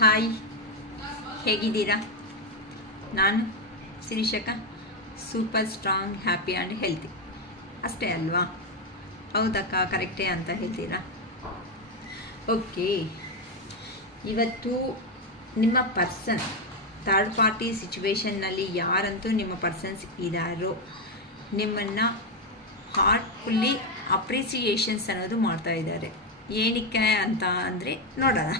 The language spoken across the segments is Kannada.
ಹಾಯ್, ಹೇಗಿದ್ದೀರಾ? ನಾನು Shirishaka. Super strong, happy and healthy ಅಷ್ಟೇ ಅಲ್ವಾ? ಹೌದಕ್ಕ, ಕರೆಕ್ಟೇ ಅಂತ ಹೇಳ್ತೀರಾ? ಓಕೆ, ಇವತ್ತು ನಿಮ್ಮ ಪರ್ಸನ್ ಥರ್ಡ್ ಪಾರ್ಟಿ ಸಿಚುವೇಶನ್ನಲ್ಲಿ ಯಾರಂತೂ ನಿಮ್ಮ ಪರ್ಸನ್ಸ್ ಇದ್ದಾರೋ ನಿಮ್ಮನ್ನು ಹಾರ್ಟ್ಫುಲ್ಲಿ ಅಪ್ರಿಸಿಯೇಷನ್ಸ್ ಅನ್ನೋದು ಮಾಡ್ತಾ ಇದ್ದಾರೆ. ಏನಕ್ಕೆ ಅಂತ ಅಂದರೆ ನೋಡೋಣ.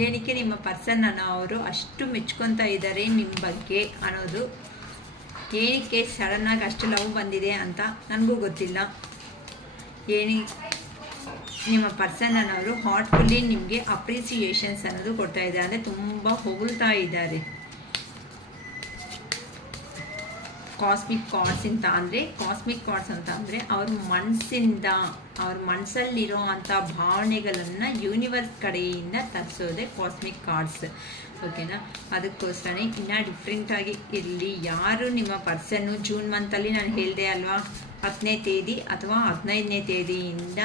ಏನಕ್ಕೆ ನಿಮ್ಮ ಪರ್ಸನ್ನನ್ನು ಅವರು ಅಷ್ಟು ಮೆಚ್ಕೊತಾ ಇದ್ದಾರೆ ನಿಮ್ಮ ಬಗ್ಗೆ ಅನ್ನೋದು, ಏನಕ್ಕೆ ಸಡನ್ನಾಗಿ ಅಷ್ಟು ಲವ್ ಬಂದಿದೆ ಅಂತ ನನಗೂ ಗೊತ್ತಿಲ್ಲ. ನಿಮ್ಮ ಪರ್ಸನ್ನನ್ನು ಅವರು ಹಾರ್ಟ್ಫುಲ್ಲಿ ನಿಮಗೆ ಅಪ್ರಿಸಿಯೇಷನ್ಸ್ ಅನ್ನೋದು ಕೊಡ್ತಾ ಇದ್ದಾರೆ, ಅಂದರೆ ತುಂಬ ಹೊಗಳ್ತಾ ಇದ್ದಾರೆ. ಕಾಸ್ಮಿಕ್ ಕಾರ್ಡ್ಸ್ ಅಂತ ಅಂದರೆ ಅವ್ರ ಮನಸ್ಸಿಂದ, ಅವ್ರ ಮನಸ್ಸಲ್ಲಿರೋ ಅಂಥ ಭಾವನೆಗಳನ್ನು ಯೂನಿವರ್ಸ್ ಕಡೆಯಿಂದ ತರಿಸೋದೆ ಕಾಸ್ಮಿಕ್ ಕಾರ್ಡ್ಸ್. ಓಕೆನಾ? ಅದಕ್ಕೋಸ್ಕರ ಇನ್ನೂ ಡಿಫ್ರೆಂಟಾಗಿ ಇರಲಿ. ಯಾರು ನಿಮ್ಮ ಪರ್ಸನ್ನು ಜೂನ್ ಮಂತಲ್ಲಿ ನಾನು ಹೇಳಿದೆ ಅಲ್ವಾ, 10ನೇ ತೇದಿ ಅಥವಾ 15ನೇ ತೇದಿಯಿಂದ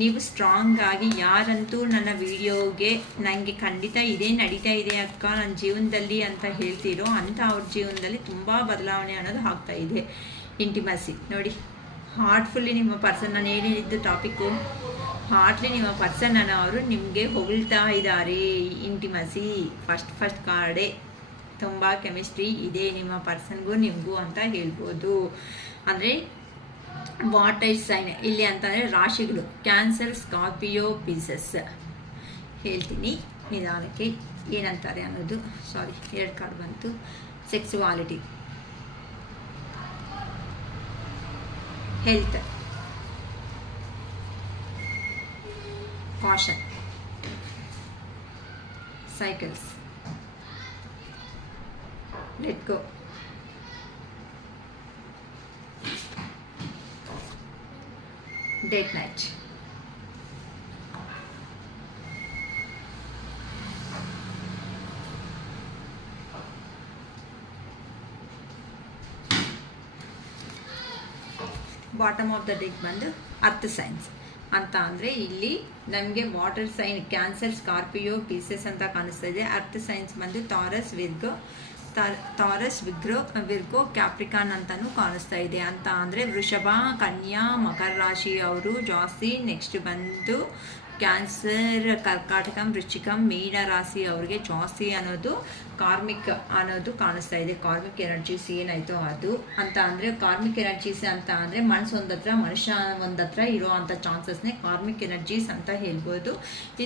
ನೀವು ಸ್ಟ್ರಾಂಗ್ ಆಗಿ ಯಾರಂತೂ ನನ್ನ ವಿಡಿಯೋಗೆ ನನಗೆ ಖಂಡಿತ ಇದೇ ನಡೀತಾ ಇದೆ ಅಕ್ಕ ನನ್ನ ಜೀವನದಲ್ಲಿ ಅಂತ ಹೇಳ್ತೀರೋ ಅಂಥ ಅವ್ರ ಜೀವನದಲ್ಲಿ ತುಂಬ ಬದಲಾವಣೆ ಅನ್ನೋದು ಆಗ್ತಾ ಇದೆ. ಇಂಟಿಮಸಿ ನೋಡಿ, ಹಾರ್ಟ್ಫುಲ್ಲಿ ನಿಮ್ಮ ಪರ್ಸನ್, ನಾನು ಹೇಳಿದ್ದು ಟಾಪಿಕ್ಕು ಹಾರ್ಟ್ಲಿ ನಿಮ್ಮ ಪರ್ಸನ್ನನ್ನು ಅವರು ನಿಮಗೆ ಹೊಗಳ್ತಾ ಇದ್ದಾರೆ. ಇಂಟಿಮಸಿ ಫಸ್ಟ್ ಕಾರ್ಡೇ ತುಂಬ ಕೆಮಿಸ್ಟ್ರಿ ಇದೆ ನಿಮ್ಮ ಪರ್ಸನ್ಗೂ ನಿಮಗೂ ಅಂತ ಹೇಳ್ಬೋದು. ಅಂದರೆ ವಾಟರ್ ಸೈನ್ ಇಲ್ಲಿ ಅಂತಂದರೆ ರಾಶಿಗಳು ಕ್ಯಾನ್ಸರ್, ಸ್ಕಾರ್ಪಿಯೋ, ಪಿಸಸ್. ಹೇಳ್ತೀನಿ ನಿಧಾನಕ್ಕೆ ಏನಂತಾರೆ ಅನ್ನೋದು. ಸಾರಿ, 2 ಕಾರ್ಡ್ ಬಂತು. Sexuality, health, caution, cycles, let go, date night. Bottom of the deck ಬಂದು ಅರ್ತ್ ಸೈನ್ಸ್ ಅಂತ ಅಂದರೆ ಇಲ್ಲಿ ನಮಗೆ water sign Cancer, Scorpio, Pisces ಅಂತ ಕಾಣಿಸ್ತಾ ಇದೆ. ಅರ್ತ್ ಸೈನ್ಸ್ ಬಂದು ಟಾರಸ್, ವಿರ್ಗೋ, ಕ್ಯಾಪ್ರಿಕಾನ್ ಅಂತಲೂ ಕಾಣಿಸ್ತಾ ಇದೆ. ಅಂತ ಅಂದರೆ ವೃಷಭ, ಕನ್ಯಾ, ಮಕರ ರಾಶಿ ಅವರು ಜಾಸ್ತಿ. ನೆಕ್ಸ್ಟ್ ಬಂದು ಕ್ಯಾನ್ಸರ್, ಕರ್ಕಾಟಕ, ವೃಶ್ಚಿಕ, ಮೀನ ರಾಶಿ ಅವ್ರಿಗೆ ಜಾಸ್ತಿ ಅನ್ನೋದು ಕಾರ್ಮಿಕ್ ಅನ್ನೋದು ಕಾಣಿಸ್ತಾ ಇದೆ. ಕಾರ್ಮಿಕ್ ಎನರ್ಜೀಸ್ ಏನಾಯಿತು ಅದು ಅಂತ ಅಂದರೆ, ಕಾರ್ಮಿಕ್ ಎನರ್ಜೀಸ್ ಅಂತ ಅಂದರೆ ಮನಸ್ಸು ಒಂದತ್ರ, ಮನುಷ್ಯ ಒಂದತ್ರ ಇರೋ ಅಂಥ ಚಾನ್ಸಸ್ನೇ ಕಾರ್ಮಿಕ್ ಎನರ್ಜೀಸ್ ಅಂತ ಹೇಳ್ಬೋದು.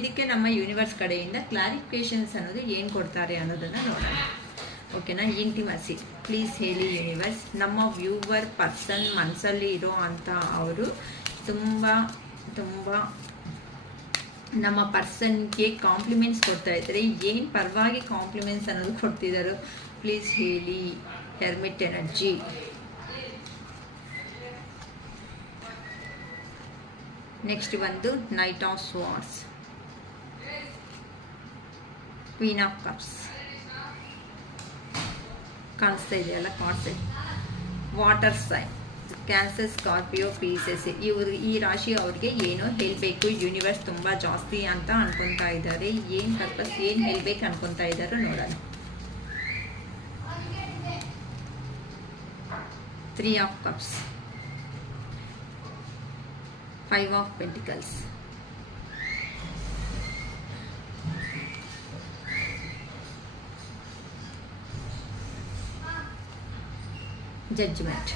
ಇದಕ್ಕೆ ನಮ್ಮ ಯೂನಿವರ್ಸ್ ಕಡೆಯಿಂದ ಕ್ಲಾರಿಫಿಕೇಷನ್ಸ್ ಅನ್ನೋದು ಏನು ಕೊಡ್ತಾರೆ ಅನ್ನೋದನ್ನು ನೋಡೋಣ. ಓಕೆನಾ? ಇಂಟಿಮಸಿ ಪ್ಲೀಸ್ ಹೇಳಿ ಯೂನಿವರ್ಸ್. ನಮ್ಮ ವ್ಯೂವರ್ ಪರ್ಸನ್ ಮನಸ್ಸಲ್ಲಿ ಇರೋ ಅಂಥ ಅವರು ತುಂಬ ನಮ್ಮ ಪರ್ಸನ್ಗೆ ಕಾಂಪ್ಲಿಮೆಂಟ್ಸ್ ಕೊಡ್ತಾ ಇದ್ದಾರೆ. ಏನು ಪರವಾಗಿ ಕಾಂಪ್ಲಿಮೆಂಟ್ಸ್ ಅನ್ನೋದು ಕೊಡ್ತಿದ್ದಾರೋ ಪ್ಲೀಸ್ ಹೇಳಿ. ಹೆರ್ಮಿಟ್ ಎನರ್ಜಿ, ನೆಕ್ಸ್ಟ್ ಬಂದು knight of swords, queen of cups ಕಾಣಿಸ್ತಾ ಇದೆಯಲ್ಲ cards. Water sign, Cancer, Scorpio, Pisces. ಈ ರಾಶಿ ಅವ್ರಿಗೆ ಏನೋ ಹೇಳಬೇಕು ಯೂನಿವರ್ಸ್ ತುಂಬ ಜಾಸ್ತಿ ಅಂತ ಅನ್ಕೊತಾ ಇದ್ದಾರೆ. ಏನು ಪರ್ಪಸ್, ಏನು ಹೇಳಬೇಕು ಅನ್ಕೊತಾ ಇದ್ದಾರೋ ನೋಡೋಣ. 3 of cups, 5 of pentacles, judgement.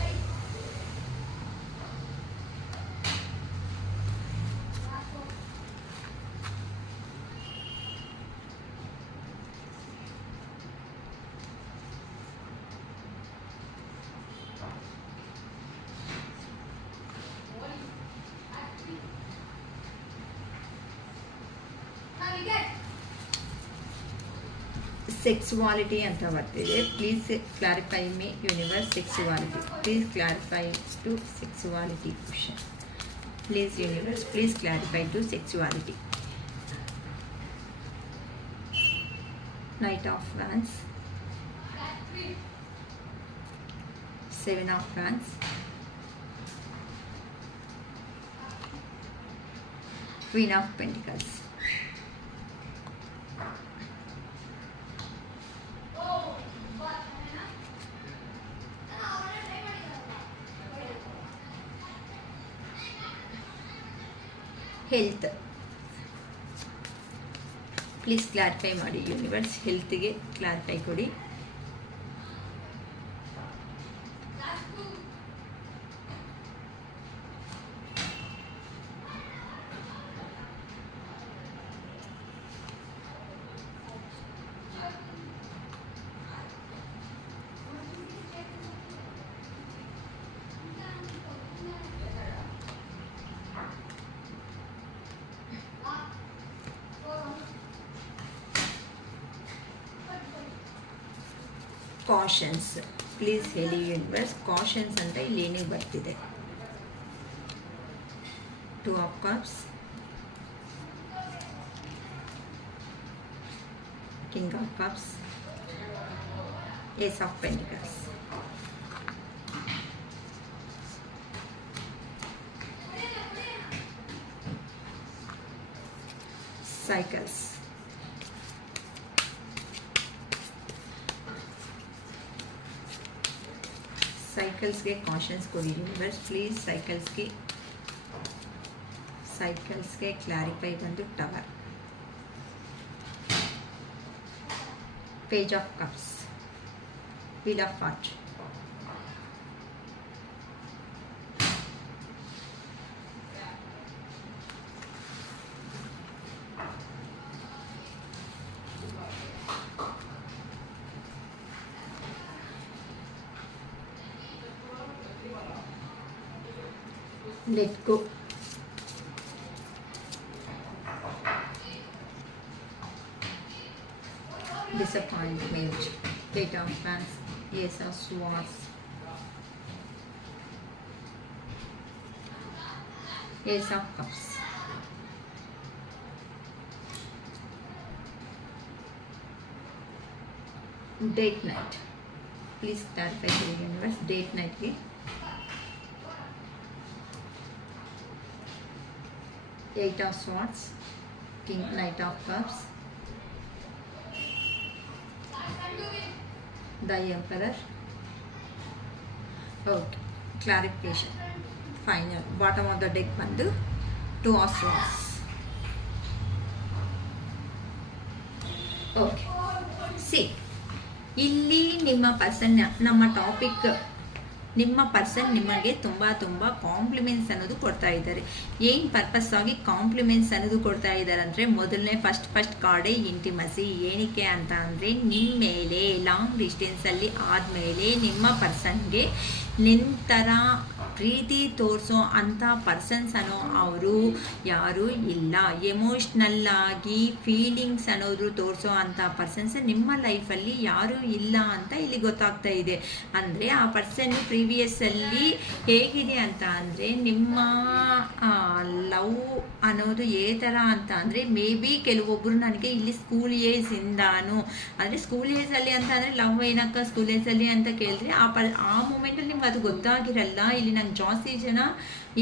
Sexuality ಅಂತ ಬರ್ತಿದೆ. Please clarify may universe. Sexuality please clarify to sexuality question. Please universe, please clarify to sexuality. Knight of Wands, 7 of Wands, Queen of Pentacles, health, please clarify ಮಾಡಿ ಯೂನಿವರ್ಸ್. ಹೆಲ್ತ್ಗೆ ಕ್ಲಾರಿಫೈ ಕೊಡಿ. ಕಾಷನ್ಸ್ ಪ್ಲೀಸ್ ಹೇಳಿ ಯೂನಿವರ್ಸ್. ಕಾಷನ್ಸ್ ಅಂತ ಇಲ್ಲಿ ಏನೇ ಬರ್ತಿದೆ? 2 of cups, king of cups, ace of pentacles. Cycles. ಸೈಕಲ್ಸ್ಗೆ cautions ಕೊಡಿ ಯೂನಿವರ್ಸ್ ಪ್ಲೀಸ್. ಸೈಕಲ್ಸ್ಗೆ ಕ್ಲಾರಿಫೈ ಬಂದು tower, page of cups, wheel of fortune. Let go. Disappointment. Eight of Wands, Ace of Swords, Ace of Cups. Date night. Please clarify the universe. Date night ke Eight of Swords, King, Knight of Cups, the Emperor. Okay, clarification. Final. Bottom of the deck bandu 2 of Swords. Okay. See, ಇಲ್ಲಿ ನಿಮ್ಮ ಪರ್ಸನ್, ನಮ್ಮ ಟಾಪಿಕ್, ನಿಮ್ಮ ಪರ್ಸನ್ ನಿಮಗೆ ತುಂಬ ತುಂಬ ಕಾಂಪ್ಲಿಮೆಂಟ್ಸ್ ಅನ್ನೋದು ಕೊಡ್ತಾ ಇದ್ದಾರೆ. ಏನು ಪರ್ಪಸ್ ಆಗಿ ಕಾಂಪ್ಲಿಮೆಂಟ್ಸ್ ಅನ್ನೋದು ಕೊಡ್ತಾ ಇದ್ದಾರೆ ಅಂದರೆ, ಮೊದಲನೇ ಫಸ್ಟ್ ಕಾರ್ಡೇ ಇಂಟಿಮಸಿ. ಏನಕ್ಕೆ ಅಂತ ಅಂದರೆ, ನಿಮ್ಮ ಮೇಲೆ ಲಾಂಗ್ ಡಿಸ್ಟೆನ್ಸಲ್ಲಿ ಆದಮೇಲೆ ನಿಮ್ಮ ಪರ್ಸನ್ಗೆ ನಿಂತರ ಪ್ರೀತಿ ತೋರಿಸೋ ಅಂಥ ಪರ್ಸನ್ಸ್ ಅನ್ನೋ ಅವರು ಯಾರೂ ಇಲ್ಲ. ಎಮೋಷ್ನಲ್ ಆಗಿ ಫೀಲಿಂಗ್ಸ್ ಅನ್ನೋದು ತೋರಿಸೋ ಅಂಥ ಪರ್ಸನ್ಸ್ ನಿಮ್ಮ ಲೈಫಲ್ಲಿ ಯಾರೂ ಇಲ್ಲ ಅಂತ ಇಲ್ಲಿ ಗೊತ್ತಾಗ್ತಾ ಇದೆ. ಅಂದರೆ ಆ ಪರ್ಸನ್ ಪ್ರೀವಿಯಸ್ಸಲ್ಲಿ ಹೇಗಿದೆ ಅಂತ ಅಂದರೆ, ನಿಮ್ಮ ಲವ್ ಅನ್ನೋದು ಏ ಥರ ಅಂತ ಅಂದರೆ, ಮೇ ಬಿ ಕೆಲವೊಬ್ಬರು ನನಗೆ ಇಲ್ಲಿ ಸ್ಕೂಲ್ ಏಜ್ಯಿಂದಾನು, ಅಂದರೆ ಸ್ಕೂಲ್ ಏಜಲ್ಲಿ ಅಂತ ಅಂದರೆ ಲವ್ ಏನಕ್ಕ ಸ್ಕೂಲ್ ಏಜಲ್ಲಿ ಅಂತ ಕೇಳಿದ್ರೆ ಆ ಮೂಮೆಂಟಲ್ಲಿ ನಿಮ್ಗೆ ಅದು ಗೊತ್ತಾಗಿರಲ್ಲ. ಇಲ್ಲಿ ನಂಗೆ ಜಾಸ್ತಿ ಜನ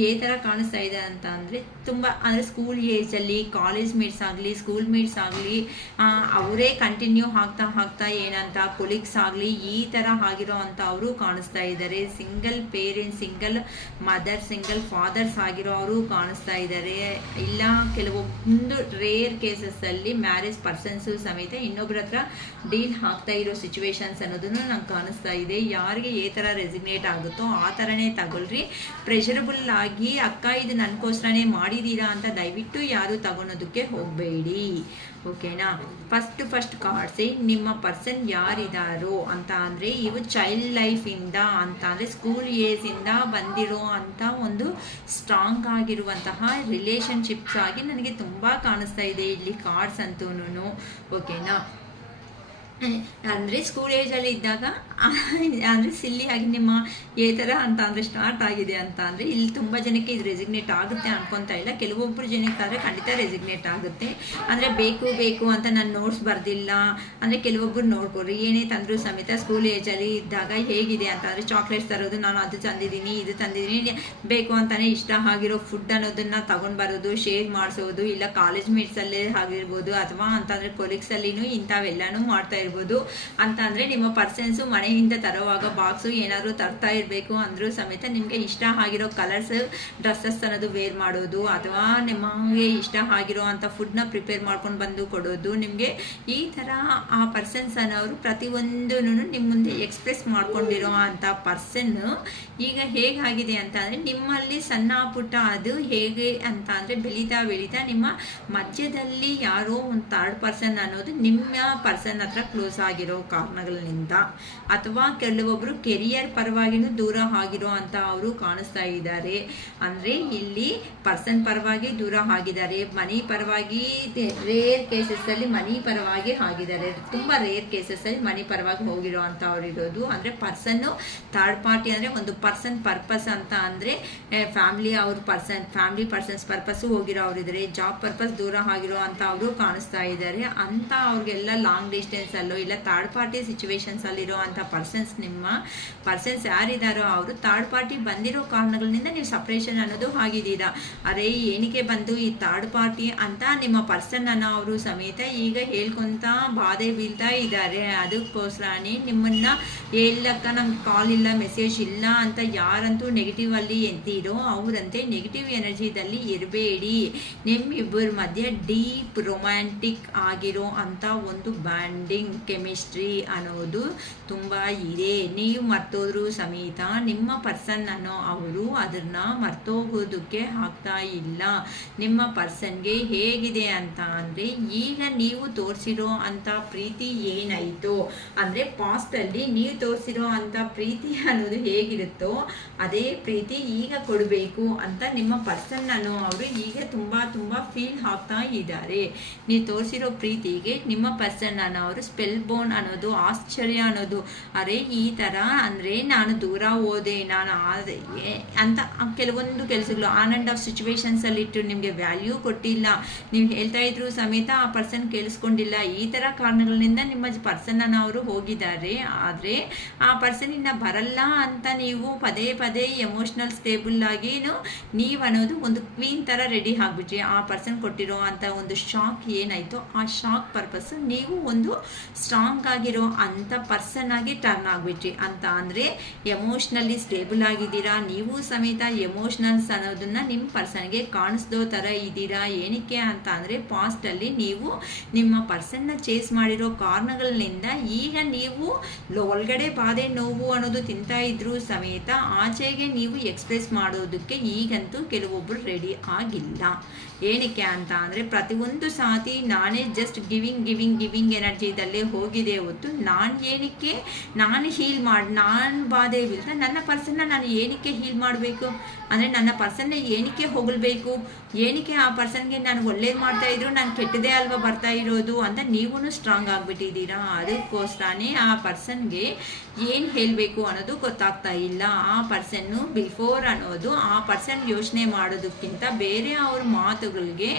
ಏ ಥರ ಕಾಣಿಸ್ತಾ ಇದೆ ಅಂತ ಅಂದರೆ, ತುಂಬ ಅಂದರೆ ಸ್ಕೂಲ್ ಏಜಲ್ಲಿ ಕಾಲೇಜ್ ಮೇಟ್ಸ್ ಆಗಲಿ, ಸ್ಕೂಲ್ ಮೇಟ್ಸ್ ಆಗಲಿ, ಅವರೇ ಕಂಟಿನ್ಯೂ ಆಗ್ತಾ ಏನಂತ ಕೊಲೀಗ್ಸ್ ಆಗಲಿ, ಈ ಥರ ಆಗಿರೋ ಅಂತ ಅವರು ಕಾಣಿಸ್ತಾ ಇದ್ದಾರೆ. Single parents, single mother, single fathers ಆಗಿರೋ ಅವರು ಕಾಣಿಸ್ತಾ ಇದ್ದಾರೆ. ಇಲ್ಲ ಕೆಲವೊಂದು ರೇರ್ ಕೇಸಸ್ಸಲ್ಲಿ ಮ್ಯಾರೇಜ್ ಪರ್ಸನ್ಸು ಸಮೇತ ಇನ್ನೊಬ್ಬರ ಹತ್ರ ಡೀಲ್ ಆಗ್ತಾ ಇರೋ ಸಿಚುವೇಶನ್ಸ್ ಅನ್ನೋದನ್ನು ನಂಗೆ ಕಾಣಿಸ್ತಾ ಇದೆ. ಯಾರಿಗೆ ಏ ಥರ ರೆಸಿಗ್ನೇಟ್ ಆಗುತ್ತೋ ಆ ಥರನೇ ತಗೊಳ್ರಿ. ಪ್ರೆಷರಬಲ್ ಆಗಿ ಅಕ್ಕ ಇದು ನನಗೋಸ್ಕರನೇ ಮಾಡಿದ್ದೀರಾ ಅಂತ ದಯವಿಟ್ಟು ಯಾರು ತಗೊಳೋದಕ್ಕೆ ಹೋಗಬೇಡಿ, ಓಕೆನಾ. ಫಸ್ಟ್ ಕಾರ್ಡ್ಸೇ ನಿಮ್ಮ ಪರ್ಸನ್ ಯಾರಿದಾರೋ ಅಂತ ಅಂದರೆ, ಇವು ಚೈಲ್ಡ್ ಲೈಫಿಂದ ಅಂತ ಅಂದರೆ ಸ್ಕೂಲ್ ಏಜಿಂದ ಬಂದಿರೋ ಅಂಥ ಒಂದು ಸ್ಟ್ರಾಂಗ್ ಆಗಿರುವಂತಹ ರಿಲೇಷನ್ಶಿಪ್ಸ್ ಆಗಿ ನನಗೆ ತುಂಬ ಕಾಣಿಸ್ತಾ ಇದೆ ಇಲ್ಲಿ ಕಾರ್ಡ್ಸ್ ಅಂತೂ, ಓಕೆನಾ. ಅಂದರೆ ಸ್ಕೂಲ್ ಏಜಲ್ಲಿ ಇದ್ದಾಗ ಅಂದರೆ ಸಿಲ್ಲಿ ಆಗಿ ನಿಮ್ಮ ಏ ಥರ ಅಂತ ಅಂದರೆ ಸ್ಟಾರ್ಟ್ ಆಗಿದೆ ಅಂತ ಅಂದರೆ, ಇಲ್ಲಿ ತುಂಬ ಜನಕ್ಕೆ ಇದು ರೆಸಿಗ್ನೇಟ್ ಆಗುತ್ತೆ ಅನ್ಕೊತಾ ಇಲ್ಲ. ಕೆಲವೊಬ್ಬರು ಜನಕ್ಕಾದರೆ ಖಂಡಿತ ರೆಸಿಗ್ನೇಟ್ ಆಗುತ್ತೆ. ಅಂದರೆ ಬೇಕು ಅಂತ ನಾನು ನೋಟ್ಸ್ ಬರ್ದಿಲ್ಲ ಅಂದರೆ ಕೆಲವೊಬ್ಬರು ನೋಡ್ಕೊಡ್ರಿ, ಏನೇ ತಂದರೂ ಸಮೇತ ಸ್ಕೂಲ್ ಏಜಲ್ಲಿ ಇದ್ದಾಗ ಹೇಗಿದೆ ಅಂತ ಅಂದರೆ, ಚಾಕ್ಲೇಟ್ಸ್ ತರೋದು, ನಾನು ಅದು ತಂದಿದ್ದೀನಿ ಇದು ತಂದಿದ್ದೀನಿ, ಬೇಕು ಅಂತಲೇ ಇಷ್ಟ ಆಗಿರೋ ಫುಡ್ ಅನ್ನೋದನ್ನು ತಗೊಂಡು ಬರೋದು, ಶೇರ್ ಮಾಡಿಸೋದು, ಇಲ್ಲ ಕಾಲೇಜ್ ಮೇಟ್ಸಲ್ಲೇ ಆಗಿರ್ಬೋದು, ಅಥವಾ ಅಂತಂದರೆ ಕೊಲೀಗ್ಸಲ್ಲಿನೂ ಇಂಥವೆಲ್ಲನೂ ಮಾಡ್ತಾ ಇರ್ಬೋದು. ಇರ್ಬೋದು. ಅಂತ ಅಂದರೆ ನಿಮ್ಮ ಪರ್ಸನ್ಸು ಮನೆಯಿಂದ ತರುವಾಗ ಬಾಕ್ಸು ಏನಾದರೂ ತರ್ತಾ ಇರಬೇಕು ಅಂದರೂ ಸಮೇತ ನಿಮಗೆ ಇಷ್ಟ ಆಗಿರೋ ಕಲರ್ಸ್ ಡ್ರೆಸ್ಸಸ್ ಅನ್ನೋದು ವೇರ್ ಮಾಡೋದು, ಅಥವಾ ನಿಮಗೆ ಇಷ್ಟ ಆಗಿರೋ ಅಂಥ ಫುಡ್ನ ಪ್ರಿಪೇರ್ ಮಾಡ್ಕೊಂಡು ಬಂದು ಕೊಡೋದು. ನಿಮಗೆ ಈ ಥರ ಆ ಪರ್ಸನ್ಸ್ ಅನ್ನೋರು ಪ್ರತಿಯೊಂದೂ ನಿಮ್ಮ ಮುಂದೆ ಎಕ್ಸ್ಪ್ರೆಸ್ ಮಾಡ್ಕೊಂಡಿರೋ ಅಂಥ ಪರ್ಸನ್ನು ಈಗ ಹೇಗಾಗಿದೆ ಅಂತ ಅಂದರೆ, ನಿಮ್ಮಲ್ಲಿ ಸಣ್ಣ ಪುಟ್ಟ ಅದು ಹೇಗೆ ಅಂತ ಅಂದರೆ ಬೆಳೀತಾ ನಿಮ್ಮ ಮಧ್ಯದಲ್ಲಿ ಯಾರೋ ಒಂದು ಥರ್ಡ್ ಪರ್ಸನ್ ಅನ್ನೋದು ನಿಮ್ಮ ಪರ್ಸನ್ ಹತ್ರ ಕ್ಲೋಸ್ ಆಗಿರೋ ಕಾರಣಗಳಿಂದ, ಅಥವಾ ಕೆಲವೊಬ್ಬರು ಕೆರಿಯರ್ ಪರವಾಗಿನೂ ದೂರ ಆಗಿರೋ ಅಂತ ಅವರು ಕಾಣಿಸ್ತಾ ಇದ್ದಾರೆ. ಅಂದರೆ ಇಲ್ಲಿ ಪರ್ಸನ್ ಪರವಾಗಿ ದೂರ ಆಗಿದ್ದಾರೆ, ಮನಿ ಪರವಾಗಿ ರೇರ್ ಕೇಸಸ್ಸಲ್ಲಿ ಮನಿ ಪರವಾಗಿ ಆಗಿದ್ದಾರೆ, ತುಂಬ ರೇರ್ ಕೇಸಸ್ಸಲ್ಲಿ ಮನಿ ಪರವಾಗಿ ಹೋಗಿರೋ ಅಂತ ಅವ್ರು ಇರೋದು. ಅಂದರೆ ಪರ್ಸನ್ನು ಥರ್ಡ್ ಪಾರ್ಟಿ ಅಂದರೆ ಒಂದು ಪರ್ಸನ್ ಪರ್ಪಸ್ ಅಂತ ಅಂದರೆ ಫ್ಯಾಮಿಲಿ ಪರ್ಸನ್ಸ್ ಪರ್ಪಸ್ಸು ಹೋಗಿರೋ ಅವರಿದ್ದಾರೆ, ಜಾಬ್ ಪರ್ಪಸ್ ದೂರ ಆಗಿರೋ ಅಂತ ಅವರು ಕಾಣಿಸ್ತಾ ಇದ್ದಾರೆ. ಅಂತ ಅವ್ರಿಗೆಲ್ಲ ಲಾಂಗ್ ಡಿಸ್ಟೆನ್ಸಲ್ಲೋ ಇಲ್ಲ ಥರ್ಡ್ ಪಾರ್ಟಿ ಸಿಚುವೇಶನ್ಸಲ್ಲಿರೋ ಅಂಥ ನಿಮ್ಮ ಪರ್ಸನ್ಸ್ ಯಾರಿದ್ದಾರೋ ಅವರು ಥರ್ಡ್ ಪಾರ್ಟಿ ಬಂದಿರೋ ಕಾರಣಗಳಿಂದ ನೀವು ಸಪ್ರೇಷನ್ ಅನ್ನೋದು ಆಗಿದ್ದೀರಾ. ಅರೆ ಏನಕ್ಕೆ ಬಂದು ಈ ಥರ್ಡ್ ಪಾರ್ಟಿ ಅಂತ ನಿಮ್ಮ ಪರ್ಸನ್ ಅನ್ನೋ ಅವರು ಸಮೇತ ಈಗ ಹೇಳ್ಕೊಂತ ಬಾಧೆ ಬೀಳ್ತಾ ಇದ್ದಾರೆ. ಅದಕ್ಕೋಸ್ಕರನೇ ನಿಮ್ಮನ್ನ ಹೇಳಕ್ಕ ನಮ್ಗೆ ಕಾಲ್ ಇಲ್ಲ, ಮೆಸೇಜ್ ಇಲ್ಲ ಅಂತ ಯಾರಂತೂ ನೆಗೆಟಿವ್ ಅಲ್ಲಿ ಎಂತೀರೋ ಅವರಂತೆ ನೆಗೆಟಿವ್ ಎನರ್ಜಿದಲ್ಲಿ ಇರಬೇಡಿ. ನಿಮ್ಮಿಬ್ಬರ ಮಧ್ಯೆ ಡೀಪ್ ರೊಮ್ಯಾಂಟಿಕ್ ಆಗಿರೋ ಅಂತ ಒಂದು ಬಾಂಡಿಂಗ್ ಕೆಮಿಸ್ಟ್ರಿ ಅನ್ನೋದು ತುಂಬ ಇದೆ. ನೀವು ಮರ್ತೋದ್ರೂ ಸಮೇತ ನಿಮ್ಮ ಪರ್ಸನ್ ಅನ್ನೋ ಅವರು ಅದನ್ನ ಮರ್ತೋಗೋದಕ್ಕೆ ಆಗ್ತಾ ಇಲ್ಲ. ನಿಮ್ಮ ಪರ್ಸನ್ಗೆ ಹೇಗಿದೆ ಅಂತ ಅಂದರೆ, ಈಗ ನೀವು ತೋರಿಸಿರೋ ಅಂತ ಪ್ರೀತಿ ಏನಾಯಿತು ಅಂದರೆ ಪಾಸ್ಟಲ್ಲಿ ನೀವು ತೋರಿಸಿರೋ ಅಂತ ಪ್ರೀತಿ ಅನ್ನೋದು ಹೇಗಿರುತ್ತೋ ಅದೇ ಪ್ರೀತಿ ಈಗ ಕೊಡಬೇಕು ಅಂತ ನಿಮ್ಮ ಪರ್ಸನ್ ಅನ್ನೋ ಅವರು ಈಗ ತುಂಬ ಫೀಲ್ ಆಗ್ತಾ ಇದ್ದಾರೆ. ನೀವು ತೋರಿಸಿರೋ ಪ್ರೀತಿಗೆ ನಿಮ್ಮ ಪರ್ಸನ್ ಅನ್ನೋ ಅವರು ಸ್ಪೆಲ್ ಬೋನ್ ಅನ್ನೋದು, ಆಶ್ಚರ್ಯ ಅನ್ನೋದು, ಅರೆ ಈ ಥರ ಅಂದರೆ ನಾನು ದೂರ ಹೋದೆ, ನಾನು ಅಂತ ಕೆಲವೊಂದು ಕೆಲಸಗಳು ಆನ್ ಆ್ಯಂಡ್ ಆಫ್ ಸಿಚುವೇಶನ್ಸಲ್ಲಿ ಇಟ್ಟು ನಿಮಗೆ ವ್ಯಾಲ್ಯೂ ಕೊಟ್ಟಿಲ್ಲ, ನೀವು ಹೇಳ್ತಾ ಇದ್ರು ಸಮೇತ ಆ ಪರ್ಸನ್ ಕೇಳಿಸ್ಕೊಂಡಿಲ್ಲ. ಈ ಥರ ಕಾರಣಗಳಿಂದ ನಿಮ್ಮ ಪರ್ಸನ್ ಅವರು ಹೋಗಿದ್ದಾರೆ. ಆದರೆ ಆ ಪರ್ಸನ್ ಇನ್ನು ಬರಲ್ಲ ಅಂತ ನೀವು ಪದೇ ಎಮೋಷ್ನಲ್ ಸ್ಟೇಬಲ್ ಆಗಿ ನೀವು ಅನ್ನೋದು ಒಂದು ಕ್ವೀನ್ ಥರ ರೆಡಿ ಆಗಿಬಿಟ್ರಿ. ಆ ಪರ್ಸನ್ ಕೊಟ್ಟಿರೋ ಅಂತ ಒಂದು ಶಾಕ್ ಏನಾಯಿತು, ಆ ಶಾಕ್ ಪರ್ಪಸ್ ನೀವು ಒಂದು ಸ್ಟ್ರಾಂಗ್ ಆಗಿರೋ ಅಂಥ ಪರ್ಸನ್ ಆಗಿ ಟರ್ನ್ ಆಗಿಬಿಟ್ರಿ. ಅಂತ ಅಂದರೆ ಎಮೋಷ್ನಲಿ ಸ್ಟೇಬಲ್ ಆಗಿದ್ದೀರಾ, ನೀವು ಸಮೇತ ಎಮೋಷ್ನಲ್ಸ್ ಅನ್ನೋದನ್ನ ನಿಮ್ಮ ಪರ್ಸನ್ಗೆ ಕಾಣಿಸ್ದೋ ಥರ ಇದ್ದೀರಾ. ಏನಕ್ಕೆ ಅಂತ ಅಂದರೆ ಪಾಸ್ಟಲ್ಲಿ ನೀವು ನಿಮ್ಮ ಪರ್ಸನ್ನ ಚೇಸ್ ಮಾಡಿರೋ ಕಾರಣಗಳಿಂದ ಈಗ ನೀವು ಒಳಗಡೆ ಬಾಧೆ ನೋವು ಅನ್ನೋದು ತಿಂತಾ ಇದ್ರೂ ಸಮೇತ ಆಚೆಗೆ ನೀವು ಎಕ್ಸ್ಪ್ರೆಸ್ ಮಾಡೋದಕ್ಕೆ ಈಗಂತೂ ಕೆಲವೊಬ್ಬರು ರೆಡಿ ಆಗಿಲ್ಲ. ಏನಕ್ಕೆ ಅಂತ ಅಂದರೆ ಪ್ರತಿಯೊಂದು ಸಾತಿ ನಾನೇ ಜಸ್ಟ್ ಗಿವಿಂಗ್ ಎನರ್ಜಿದಲ್ಲೇ ಹೋಗಿದೆ ಹೊತ್ತು ನಾನು ಹೀಲ್ ಮಾಡಿ ನಾನು ಬಾಧೆ ಬೀಳ್ತಾ ನನ್ನ ಪರ್ಸನ್ನ ನಾನು ಏನಕ್ಕೆ ಹೀಲ್ ಮಾಡಬೇಕು ಅಂದರೆ ನನ್ನ ಪರ್ಸನ್ನ ಏನಕ್ಕೆ ಹೊಗಳ್ಬೇಕು, ಏನಕ್ಕೆ ಆ ಪರ್ಸನ್ಗೆ ನಾನು ಒಳ್ಳೇದು ಮಾಡ್ತಾ ಇದ್ರು ನಾನು ಕೆಟ್ಟದೇ ಅಲ್ವಾ ಬರ್ತಾ ಇರೋದು ಅಂತ ನೀವೂ ಸ್ಟ್ರಾಂಗ್ ಆಗಿಬಿಟ್ಟಿದ್ದೀರಾ. ಅದಕ್ಕೋಸ್ಕರನೇ ಆ ಪರ್ಸನ್ಗೆ ಏನು ಹೇಳಬೇಕು ಅನ್ನೋದು ಗೊತ್ತಾಗ್ತಾ ಇಲ್ಲ. ಆ ಪರ್ಸನ್ನು ಬಿಫೋರ್ ಅನ್ನೋದು ಆ ಪರ್ಸನ್ ಯೋಚನೆ ಮಾಡೋದಕ್ಕಿಂತ ಬೇರೆ ಅವ್ರ ಮಾತುಗಳಿಗೆ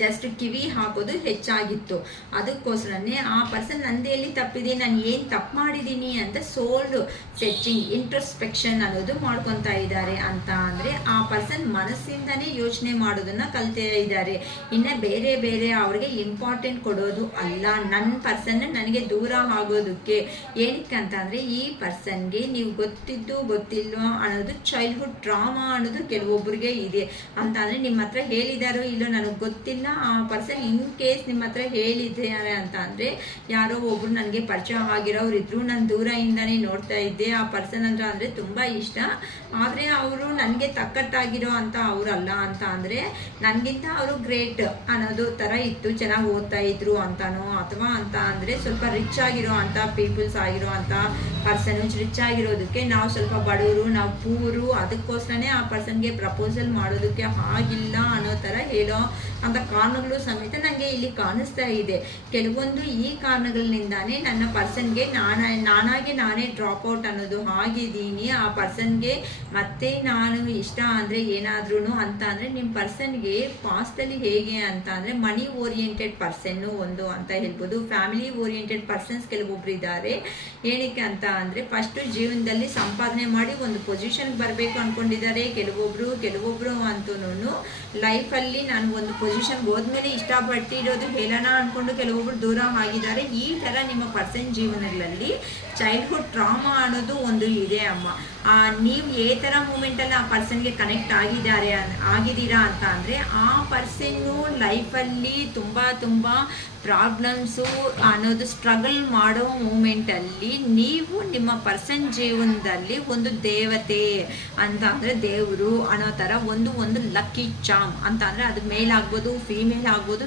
ಜಸ್ಟ್ ಕಿವಿ ಹಾಕೋದು ಹೆಚ್ಚಾಗಿತ್ತು. ಅದಕ್ಕೋಸ್ಕರನೇ ಆ ಪರ್ಸನ್ ನಂದೇಲಿ ತಪ್ಪಿದೆ, ನಾನು ಏನು ತಪ್ಪು ಮಾಡಿದ್ದೀನಿ ಅಂತ ಸೋಲ್ ಸೆರ್ಚಿಂಗ್ ಇಂಟ್ರಸ್ಪೆಕ್ಷನ್ ಅನ್ನೋದು ಮಾಡ್ಕೊತಾ ಇದ್ದಾರೆ. ಅಂತ ಅಂದರೆ ಆ ಪರ್ಸನ್ ಮನಸ್ಸಿಂದನೇ ಯೋಚನೆ ಮಾಡೋದನ್ನು ಕಲ್ತಾ ಇದ್ದಾರೆ. ಇನ್ನು ಬೇರೆ ಅವ್ರಿಗೆ ಇಂಪಾರ್ಟೆಂಟ್ ಕೊಡೋದು ಅಲ್ಲ. ನನ್ನ ಪರ್ಸನ್ ನನಗೆ ದೂರ ಆಗೋದಕ್ಕೆ ಏನಕ್ಕೆ ಅಂತ ಅಂದರೆ ಈ ಪರ್ಸನ್ಗೆ ನೀವು ಗೊತ್ತಿಲ್ಲೋ ಅನ್ನೋದು ಚೈಲ್ಡ್ಹುಡ್ ಟ್ರಾಮಾ ಅನ್ನೋದು ಕೆಲವೊಬ್ಬರಿಗೆ ಇದೆ. ಅಂತ ಅಂದರೆ ನಿಮ್ಮ ಹತ್ರ ಹೇಳಿದಾರೋ ಇಲ್ಲೋ ನನಗೆ ಗೊತ್ತಿಲ್ಲ. ಆ ಪರ್ಸನ್ ಇನ್ ಕೇಸ್ ನಿಮ್ಮ ಹತ್ರ ಹೇಳಿದ್ದಾರೆ ಅಂತ ಅಂದರೆ ಯಾರೋ ಒಬ್ರು ನನಗೆ ಪರಿಚಯ ಆಗಿರೋರು ಇದ್ರು, ನಾನು ದೂರದಿಂದನೇ ನೋಡ್ತಾ ಇದ್ದೆ, ಆ ಪರ್ಸನ್ ಅಂದರೆ ತುಂಬ ಇಷ್ಟ, ಆದರೆ ಅವರು ನನಗೆ ತಕ್ಕಟ್ಟಾಗಿರೋ ಅಂತ ಅವರಲ್ಲ. ಅಂತ ಅಂದರೆ ನನಗಿಂತ ಅವರು ಗ್ರೇಟ್ ಅನ್ನೋದು ಥರ ಇತ್ತು, ಚೆನ್ನಾಗಿ ಓದ್ತಾ ಇದ್ರು ಅಂತಾನೋ, ಅಥವಾ ಅಂತ ಅಂದರೆ ಸ್ವಲ್ಪ ರಿಚ್ ಆಗಿರೋ ಅಂಥ ಪೀಪಲ್ಸ್ ಆಗಿರೋ ಅಂಥ ಪರ್ಸನ್ ರಿಚ್ ಆಗಿರೋದಕ್ಕೆ ನಾವು ಸ್ವಲ್ಪ ಬಡವರು, ನಾವು ಪೂರು, ಅದಕ್ಕೋಸ್ಕರನೇ ಆ ಪರ್ಸನ್ಗೆ ಪ್ರಪೋಸಲ್ ಮಾಡೋದಕ್ಕೆ ಆಗಿಲ್ಲ ಅನ್ನೋ ಥರ ಹೇಳೋ ಅಂತ ಕಾರಣಗಳು ಸಮೇತ ನನಗೆ ಇಲ್ಲಿ ಕಾಣಿಸ್ತಾ ಇದೆ. ಕೆಲವೊಂದು ಈ ಕಾರಣಗಳಿಂದಾನೇ ನನ್ನ ಪರ್ಸನ್ಗೆ ನಾನೇ ಡ್ರಾಪ್ ಔಟ್ ಅನ್ನೋದು ಆಗಿದ್ದೀನಿ. ಆ ಪರ್ಸನ್ಗೆ ಮತ್ತೆ ನಾನು ಇಷ್ಟ ಅಂದರೆ ಏನಾದ್ರೂ ಅಂತ ಅಂದರೆ ನಿಮ್ಮ ಪರ್ಸನ್ಗೆ ಪಾಸ್ಟಲ್ಲಿ ಹೇಗೆ ಅಂತ ಅಂದರೆ ಮನಿ ಓರಿಯೆಂಟೆಡ್ ಪರ್ಸನ್ನು ಒಂದು ಅಂತ ಹೇಳ್ಬೋದು, ಫ್ಯಾಮಿಲಿ ಓರಿಯೆಂಟೆಡ್ ಪರ್ಸನ್ಸ್ ಕೆಲವೊಬ್ರು ಇದ್ದಾರೆ. ಏನಕ್ಕೆ ಅಂತ ಅಂದರೆ ಫಸ್ಟು ಜೀವನದಲ್ಲಿ ಸಂಪಾದನೆ ಮಾಡಿ ಒಂದು ಪೊಸಿಷನ್ಗೆ ಬರಬೇಕು ಅಂದ್ಕೊಂಡಿದ್ದಾರೆ ಕೆಲವೊಬ್ರು ಅಂತೂ ಲೈಫಲ್ಲಿ ನಾನು ಒಂದು ಪೊಸಿಷನ್ಗೆ ಹೋದ್ಮೇಲೆ ಇಷ್ಟಪಟ್ಟಿರೋದು ಹೇಳೋಣ ಅಂದ್ಕೊಂಡು ಕೆಲವೊಬ್ರು ದೂರ ಆಗಿದ್ದಾರೆ. ಈ ಥರ ನಿಮ್ಮ ಪರ್ಸನ್ ಜೀವನಗಳಲ್ಲಿ ಚೈಲ್ಡ್ಹುಡ್ ಟ್ರಾಮಾ ಅನ್ನೋದು ಒಂದು ಇದೆ ಅಮ್ಮ. ನೀವು ಯಾವ ಥರ ಮೂಮೆಂಟಲ್ಲಿ ಆ ಪರ್ಸನ್ಗೆ ಕನೆಕ್ಟ್ ಆಗಿದ್ದೀರಾ ಅಂತ ಅಂದರೆ, ಆ ಪರ್ಸನ್ನು ಲೈಫಲ್ಲಿ ತುಂಬ ಪ್ರಾಬ್ಲಮ್ಸು ಅನ್ನೋದು ಸ್ಟ್ರಗಲ್ ಮಾಡೋ ಮೂಮೆಂಟಲ್ಲಿ ನೀವು ನಿಮ್ಮ ಪರ್ಸನ್ ಜೀವನದಲ್ಲಿ ಒಂದು ದೇವತೆ ಅಂತ ಅಂದರೆ ದೇವರು ಅನ್ನೋ ಥರ ಒಂದು ಲಕ್ಕಿ ಚಾಮ್ ಅಂತ ಅಂದರೆ ಅದು ಮೇಲ್ ಆಗ್ಬೋದು ಫೀಮೇಲ್ ಆಗ್ಬೋದು,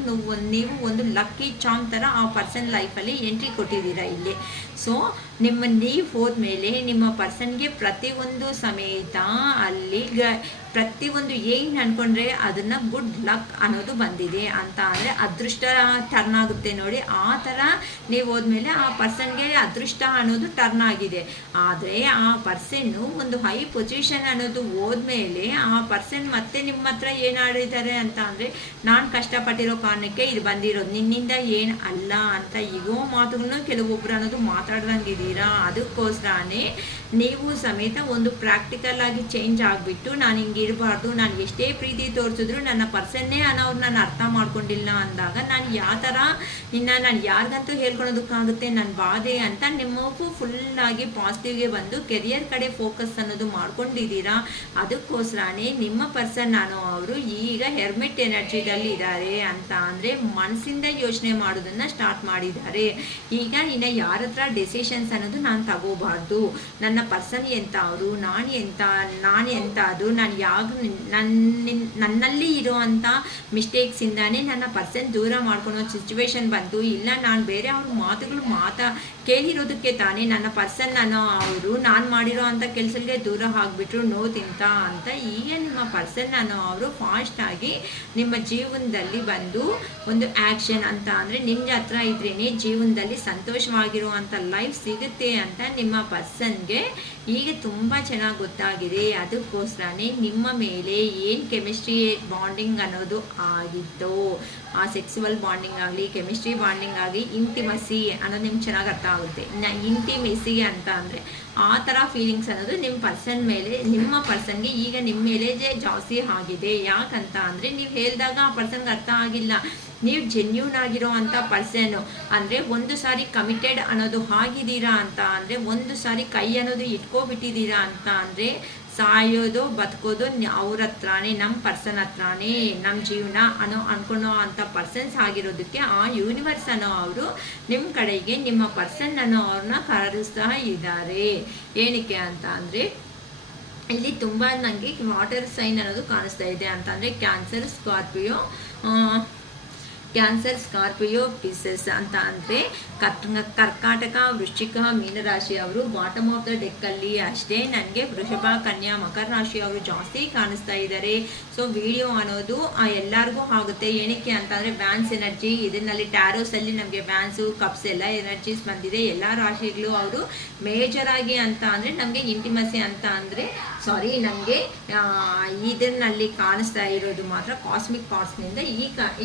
ನೀವು ಒಂದು ಲಕ್ಕಿ ಚಾಮ್ ಥರ ಆ ಪರ್ಸನ್ ಲೈಫಲ್ಲಿ ಎಂಟ್ರಿ ಕೊಟ್ಟಿದ್ದೀರಾ ಇಲ್ಲಿ. ಸೊ ನೀವು ಹೋದ್ಮೇಲೆ ನಿಮ್ಮ ಪರ್ಸನ್ಗೆ ಪ್ರತಿಯೊಂದು ಸಮೇತ ಅಲ್ಲಿ ಪ್ರತಿಯೊಂದು ಏನು ಅಂದ್ಕೊಂಡ್ರೆ ಅದನ್ನು ಗುಡ್ ಲಕ್ ಅನ್ನೋದು ಬಂದಿದೆ ಅಂತ ಅಂದರೆ ಅದೃಷ್ಟ ಟರ್ನ್ ಆಗುತ್ತೆ ನೋಡಿ. ಆ ಥರ ನೀವು ಹೋದ್ಮೇಲೆ ಆ ಪರ್ಸನ್ಗೆ ಅದೃಷ್ಟ ಅನ್ನೋದು ಟರ್ನ್ ಆಗಿದೆ. ಆದರೆ ಆ ಪರ್ಸನ್ನು ಒಂದು ಹೈ ಪೊಸಿಷನ್ ಅನ್ನೋದು ಹೋದ್ಮೇಲೆ ಆ ಪರ್ಸನ್ ಮತ್ತೆ ನಿಮ್ಮ ಹತ್ರ ಏನು ಆಡಿದ್ದಾರೆ ಅಂತ ಅಂದರೆ, ನಾನು ಕಷ್ಟಪಟ್ಟಿರೋ ಕಾರಣಕ್ಕೆ ಇದು ಬಂದಿರೋದು, ನಿನ್ನಿಂದ ಏನು ಅಲ್ಲ ಅಂತ ಈಗೋ ಮಾತುಗಳನ್ನು ಕೆಲವೊಬ್ಬರು ಅನ್ನೋದು ಮಾತಾಡ್ದಂಗಿದ್ದೀರಾ. ಅದಕ್ಕೋಸ್ಕರನೇ ನೀವು ಸಮೇತ ಒಂದು ಪ್ರಾಕ್ಟಿಕಲ್ ಆಗಿ ಚೇಂಜ್ ಆಗಿಬಿಟ್ಟು, ನಾನು ಹಿಂಗೆ ಇರಬಾರ್ದು, ನಾನು ಎಷ್ಟೇ ಪ್ರೀತಿ ತೋರಿಸಿದ್ರು ನನ್ನ ಪರ್ಸನ್ನೇ ಅನ್ನೋರು ನಾನು ಅರ್ಥ ಮಾಡ್ಕೊಂಡಿಲ್ಲ ಅಂದಾಗ ನಾನು ಯಾವ ಥರ ನಾನು ಯಾರಿಗಂತೂ ಹೇಳ್ಕೊಳೋದಕ್ಕಾಗುತ್ತೆ ನನ್ನ ಬಾಧೆ ಅಂತ ನಿಮಗೂ ಫುಲ್ಲಾಗಿ ಪಾಸಿಟಿವ್ಗೆ ಬಂದು ಕೆರಿಯರ್ ಕಡೆ ಫೋಕಸ್ ಅನ್ನೋದು ಮಾಡ್ಕೊಂಡಿದ್ದೀರಾ. ಅದಕ್ಕೋಸ್ಕರನೇ ನಿಮ್ಮ ಪರ್ಸನ್ ಅವರು ಈಗ ಹೆರ್ಮಿಟ್ ಎನರ್ಜಿದಲ್ಲಿ ಇದ್ದಾರೆ ಅಂತ ಅಂದರೆ ಮನಸ್ಸಿಂದ ಯೋಚನೆ ಮಾಡೋದನ್ನು ಸ್ಟಾರ್ಟ್ ಮಾಡಿದ್ದಾರೆ. ಈಗ ಇನ್ನು ಯಾರ ಹತ್ರ ಡೆಸಿಷನ್ಸ್ ಅನ್ನೋದು ನಾನು ತಗೋಬಾರ್ದು, ನನ್ನ ಪರ್ಸನ್ ಎಂತ ಅವರು, ನಾನು ಎಂತ ಅದು, ನಾನು ನನ್ನಲ್ಲಿ ಇರೋವಂಥ ಮಿಸ್ಟೇಕ್ಸಿಂದಾನೇ ನನ್ನ ಪರ್ಸನ್ ದೂರ ಮಾಡ್ಕೊಳೋ ಸಿಚುವೇಶನ್ ಬಂತು. ಇಲ್ಲ ನಾನು ಬೇರೆ ಅವ್ರ ಮಾತುಗಳು ಕೇಳಿರೋದಕ್ಕೆ ತಾನೇ ನನ್ನ ಪರ್ಸನ್ ಅವರು ನಾನು ಮಾಡಿರೋ ಅಂಥ ಕೆಲಸಕ್ಕೆ ದೂರ ಆಗಿಬಿಟ್ರು ನೋದಿಂತ ಅಂತ. ಈಗ ನಿಮ್ಮ ಪರ್ಸನ್ ಅವರು ಫಾಸ್ಟಾಗಿ ನಿಮ್ಮ ಜೀವನದಲ್ಲಿ ಬಂದು ಒಂದು ಆ್ಯಕ್ಷನ್ ಅಂತ ಅಂದರೆ ನಿಮ್ಮ ಹತ್ರ ಇದ್ರೇ ಜೀವನದಲ್ಲಿ ಸಂತೋಷವಾಗಿರುವಂಥ ಲೈಫ್ ಸಿಗುತ್ತೆ ಅಂತ ನಿಮ್ಮ ಪರ್ಸನ್ಗೆ ಈಗ ತುಂಬ ಚೆನ್ನಾಗಿ ಗೊತ್ತಾಗಿದೆ. ಅದಕ್ಕೋಸ್ಕರನೇ ನಿಮ್ಮ ಮೇಲೆ ಏನು ಕೆಮಿಸ್ಟ್ರಿ ಬಾಂಡಿಂಗ್ ಅನ್ನೋದು ಆಗಿತ್ತು, ಆ ಸೆಕ್ಸುವಲ್ ಬಾಂಡಿಂಗ್ ಆಗಲಿ ಕೆಮಿಸ್ಟ್ರಿ ಬಾಂಡಿಂಗ್ ಆಗಲಿ ಇಂಟಿಮಸಿ ಅನ್ನೋದು ನಿಮ್ಗೆ ಚೆನ್ನಾಗಿ ಅರ್ಥ ಆಗುತ್ತೆ. ಇಂಟಿಮೆಸಿ ಅಂತ ಅಂದರೆ ಆ ಥರ ಫೀಲಿಂಗ್ಸ್ ಅನ್ನೋದು ನಿಮ್ಮ ಪರ್ಸನ್ಗೆ ಈಗ ನಿಮ್ಮ ಮೇಲೆ ಜಾಸ್ತಿ ಆಗಿದೆ. ಯಾಕಂತ ಅಂದರೆ ನೀವು ಹೇಳಿದಾಗ ಆ ಪರ್ಸನ್ಗೆ ಅರ್ಥ ಆಗಿಲ್ಲ. ನೀವು ಜೆನ್ಯೂನ್ ಆಗಿರೋ ಅಂಥ ಪರ್ಸನ್ನು ಅಂದರೆ ಒಂದು ಸಾರಿ ಕಮಿಟೆಡ್ ಅನ್ನೋದು ಆಗಿದ್ದೀರಾ ಅಂತ ಅಂದರೆ, ಒಂದು ಸಾರಿ ಕೈ ಅನ್ನೋದು ಇಟ್ಕೊಬಿಟ್ಟಿದ್ದೀರಾ ಅಂತ ಅಂದರೆ, ಸಾಯೋದು ಬದುಕೋದು ಅವ್ರ ಹತ್ರನೇ, ನಮ್ಮ ಪರ್ಸನ್ ಹತ್ರನೇ ನಮ್ಮ ಜೀವನ ಅನ್ಕೊಳ್ಳೋ ಅಂಥ ಪರ್ಸನ್ಸ್ ಆಗಿರೋದಕ್ಕೆ ಆ ಯೂನಿವರ್ಸ್ ಅವರು ನಿಮ್ಮ ಕಡೆಗೆ ನಿಮ್ಮ ಪರ್ಸನ್ ಅವ್ರನ್ನ ಕರೆಸ್ತಾ ಇದ್ದಾರೆ. ಏನಕ್ಕೆ ಅಂತ ಅಂದರೆ, ಇಲ್ಲಿ ತುಂಬ ನನಗೆ ವಾಟರ್ ಸೈನ್ ಅನ್ನೋದು ಕಾಣಿಸ್ತಾ ಇದೆ ಅಂತ ಅಂದರೆ ಕ್ಯಾನ್ಸರ್ ಸ್ಕಾರ್ಪಿಯೋ ಪಿಸಸ್ ಅಂತ ಅಂದರೆ ಕರ್ಕಾಟಕ ವೃಶ್ಚಿಕ ಮೀನರಾಶಿ ಅವರು ಬಾಟಮ್ ಆಫ್ ದ ಡೆಕ್ಕಲ್ಲಿ ಅಷ್ಟೇ. ನನಗೆ ವೃಷಭ ಕನ್ಯಾ ಮಕರ ರಾಶಿ ಅವರು ಜಾಸ್ತಿ ಕಾಣಿಸ್ತಾ ಇದ್ದಾರೆ. ಸೊ ವಿಡಿಯೋ ಅನ್ನೋದು ಎಲ್ಲರಿಗೂ ಆಗುತ್ತೆ. ಏನಕ್ಕೆ ಅಂತ ಅಂದರೆ ವ್ಯಾನ್ಸ್ ಎನರ್ಜಿ ಇದನ್ನಲ್ಲಿ ಟ್ಯಾರೋಸಲ್ಲಿ ನಮಗೆ ವ್ಯಾನ್ಸು ಕಪ್ಸ್ ಎಲ್ಲ ಎನರ್ಜೀಸ್ ಬಂದಿದೆ. ಎಲ್ಲ ರಾಶಿಗಳು ಅವರು ಮೇಜರಾಗಿ ಅಂತ ಅಂದರೆ ನಮಗೆ ಇಂಟಿಮಸಿ ಅಂತ ಅಂದರೆ ನಮಗೆ ಇದನ್ನಲ್ಲಿ ಕಾಣಿಸ್ತಾ ಇರೋದು ಮಾತ್ರ ಕಾಸ್ಮಿಕ್ ಕಾರ್ಡ್ಸ್ನಿಂದ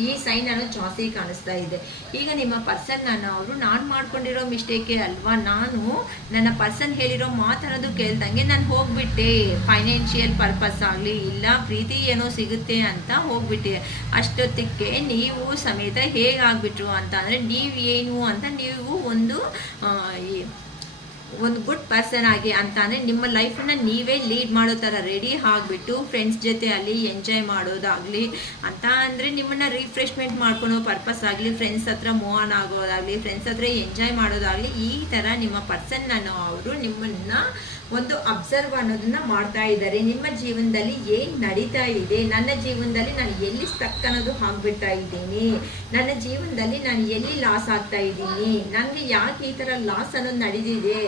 ಈ ಸೈನ್ ಅನ್ನೋದು ಜಾಸ್ತಿ ಕಾಣಿಸ್ತಾ ಇದೆ. ಈಗ ನಿಮ್ಮ ಪರ್ಸನ್ ಅವರು ನಾನು ಮಾಡ್ಕೊಂಡಿರೋ ಮಿಸ್ಟೇಕೆ ಅಲ್ವಾ, ನಾನು ನನ್ನ ಪರ್ಸನ್ ಹೇಳಿರೋ ಮಾತನ್ನೋದು ಕೇಳ್ದಂಗೆ ನಾನು ಹೋಗ್ಬಿಟ್ಟೆ, ಫೈನಾನ್ಷಿಯಲ್ ಪರ್ಪಸ್ ಆಗಲಿ ಇಲ್ಲ ಪ್ರೀತಿ ಏನೋ ಸಿಗುತ್ತೆ ಅಂತ ಹೋಗ್ಬಿಟ್ಟೆ. ಅಷ್ಟೊತ್ತಿಗೆ ನೀವು ಸಮೇತ ಹೇಗಾಗ್ಬಿಟ್ರು ಅಂತ ಅಂದರೆ, ನೀವೇನು ಅಂತ ನೀವು ಒಂದು ಗುಡ್ ಪರ್ಸನ್ ಆಗಿ ಅಂತ ಅಂದರೆ ನಿಮ್ಮ ಲೈಫನ್ನ ನೀವೇ ಲೀಡ್ ಮಾಡೋ ಥರ ರೆಡಿ ಆಗಿಬಿಟ್ಟು ಫ್ರೆಂಡ್ಸ್ ಜೊತೆ ಅಲ್ಲಿ ಎಂಜಾಯ್ ಮಾಡೋದಾಗಲಿ ಅಂತ ಅಂದರೆ, ನಿಮ್ಮನ್ನು ರಿಫ್ರೆಶ್ಮೆಂಟ್ ಮಾಡ್ಕೊಳೋ ಪರ್ಪಸ್ ಆಗಲಿ, ಫ್ರೆಂಡ್ಸ್ ಹತ್ರ ಮೂವ್ ಆನ್ ಆಗೋದಾಗಲಿ, ಫ್ರೆಂಡ್ಸ್ ಹತ್ರ ಎಂಜಾಯ್ ಮಾಡೋದಾಗಲಿ, ಈ ಥರ ನಿಮ್ಮ ಪರ್ಸನ್ ಅವರು ನಿಮ್ಮನ್ನು ಒಂದು ಅಬ್ಸರ್ವ್ ಅನ್ನೋದನ್ನ ಮಾಡ್ತಾ ಇದ್ದಾರೆ. ನಿಮ್ಮ ಜೀವನದಲ್ಲಿ ಏನು ನಡೀತಾ ಇದೆ, ನನ್ನ ಜೀವನದಲ್ಲಿ ನಾನು ಎಲ್ಲಿ ಸ್ಟಕ್ ಅನ್ನೋದು ಆಗ್ಬಿಡ್ತಾ ಇದ್ದೀನಿ, ನನ್ನ ಜೀವನದಲ್ಲಿ ನಾನು ಎಲ್ಲಿ ಲಾಸ್ ಆಗ್ತಾ ಇದ್ದೀನಿ, ನನಗೆ ಯಾಕೆ ಈ ಥರ ಲಾಸ್ ಅನ್ನೋದು ನಡೆದಿದೆ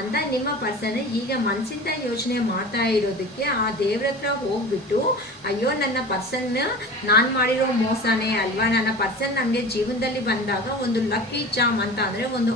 ಅಂತ ನಿಮ್ಮ ಪರ್ಸನ್ ಈಗ ಮನಸ್ಸಿಂದ ಯೋಚನೆ ಮಾಡ್ತಾ ಇರೋದಕ್ಕೆ ಆ ದೇವ್ರ ಹತ್ರ ಹೋಗ್ಬಿಟ್ಟು, ಅಯ್ಯೋ ನನ್ನ ಪರ್ಸನ್ ನಾನು ಮಾಡಿರೋ ಮೋಸನೇ ಅಲ್ವಾ, ನನ್ನ ಪರ್ಸನ್ ನನಗೆ ಜೀವನದಲ್ಲಿ ಬಂದಾಗ ಒಂದು ಲಕ್ಕಿ ಚಾಮ್ ಅಂತ ಅಂದರೆ ಒಂದು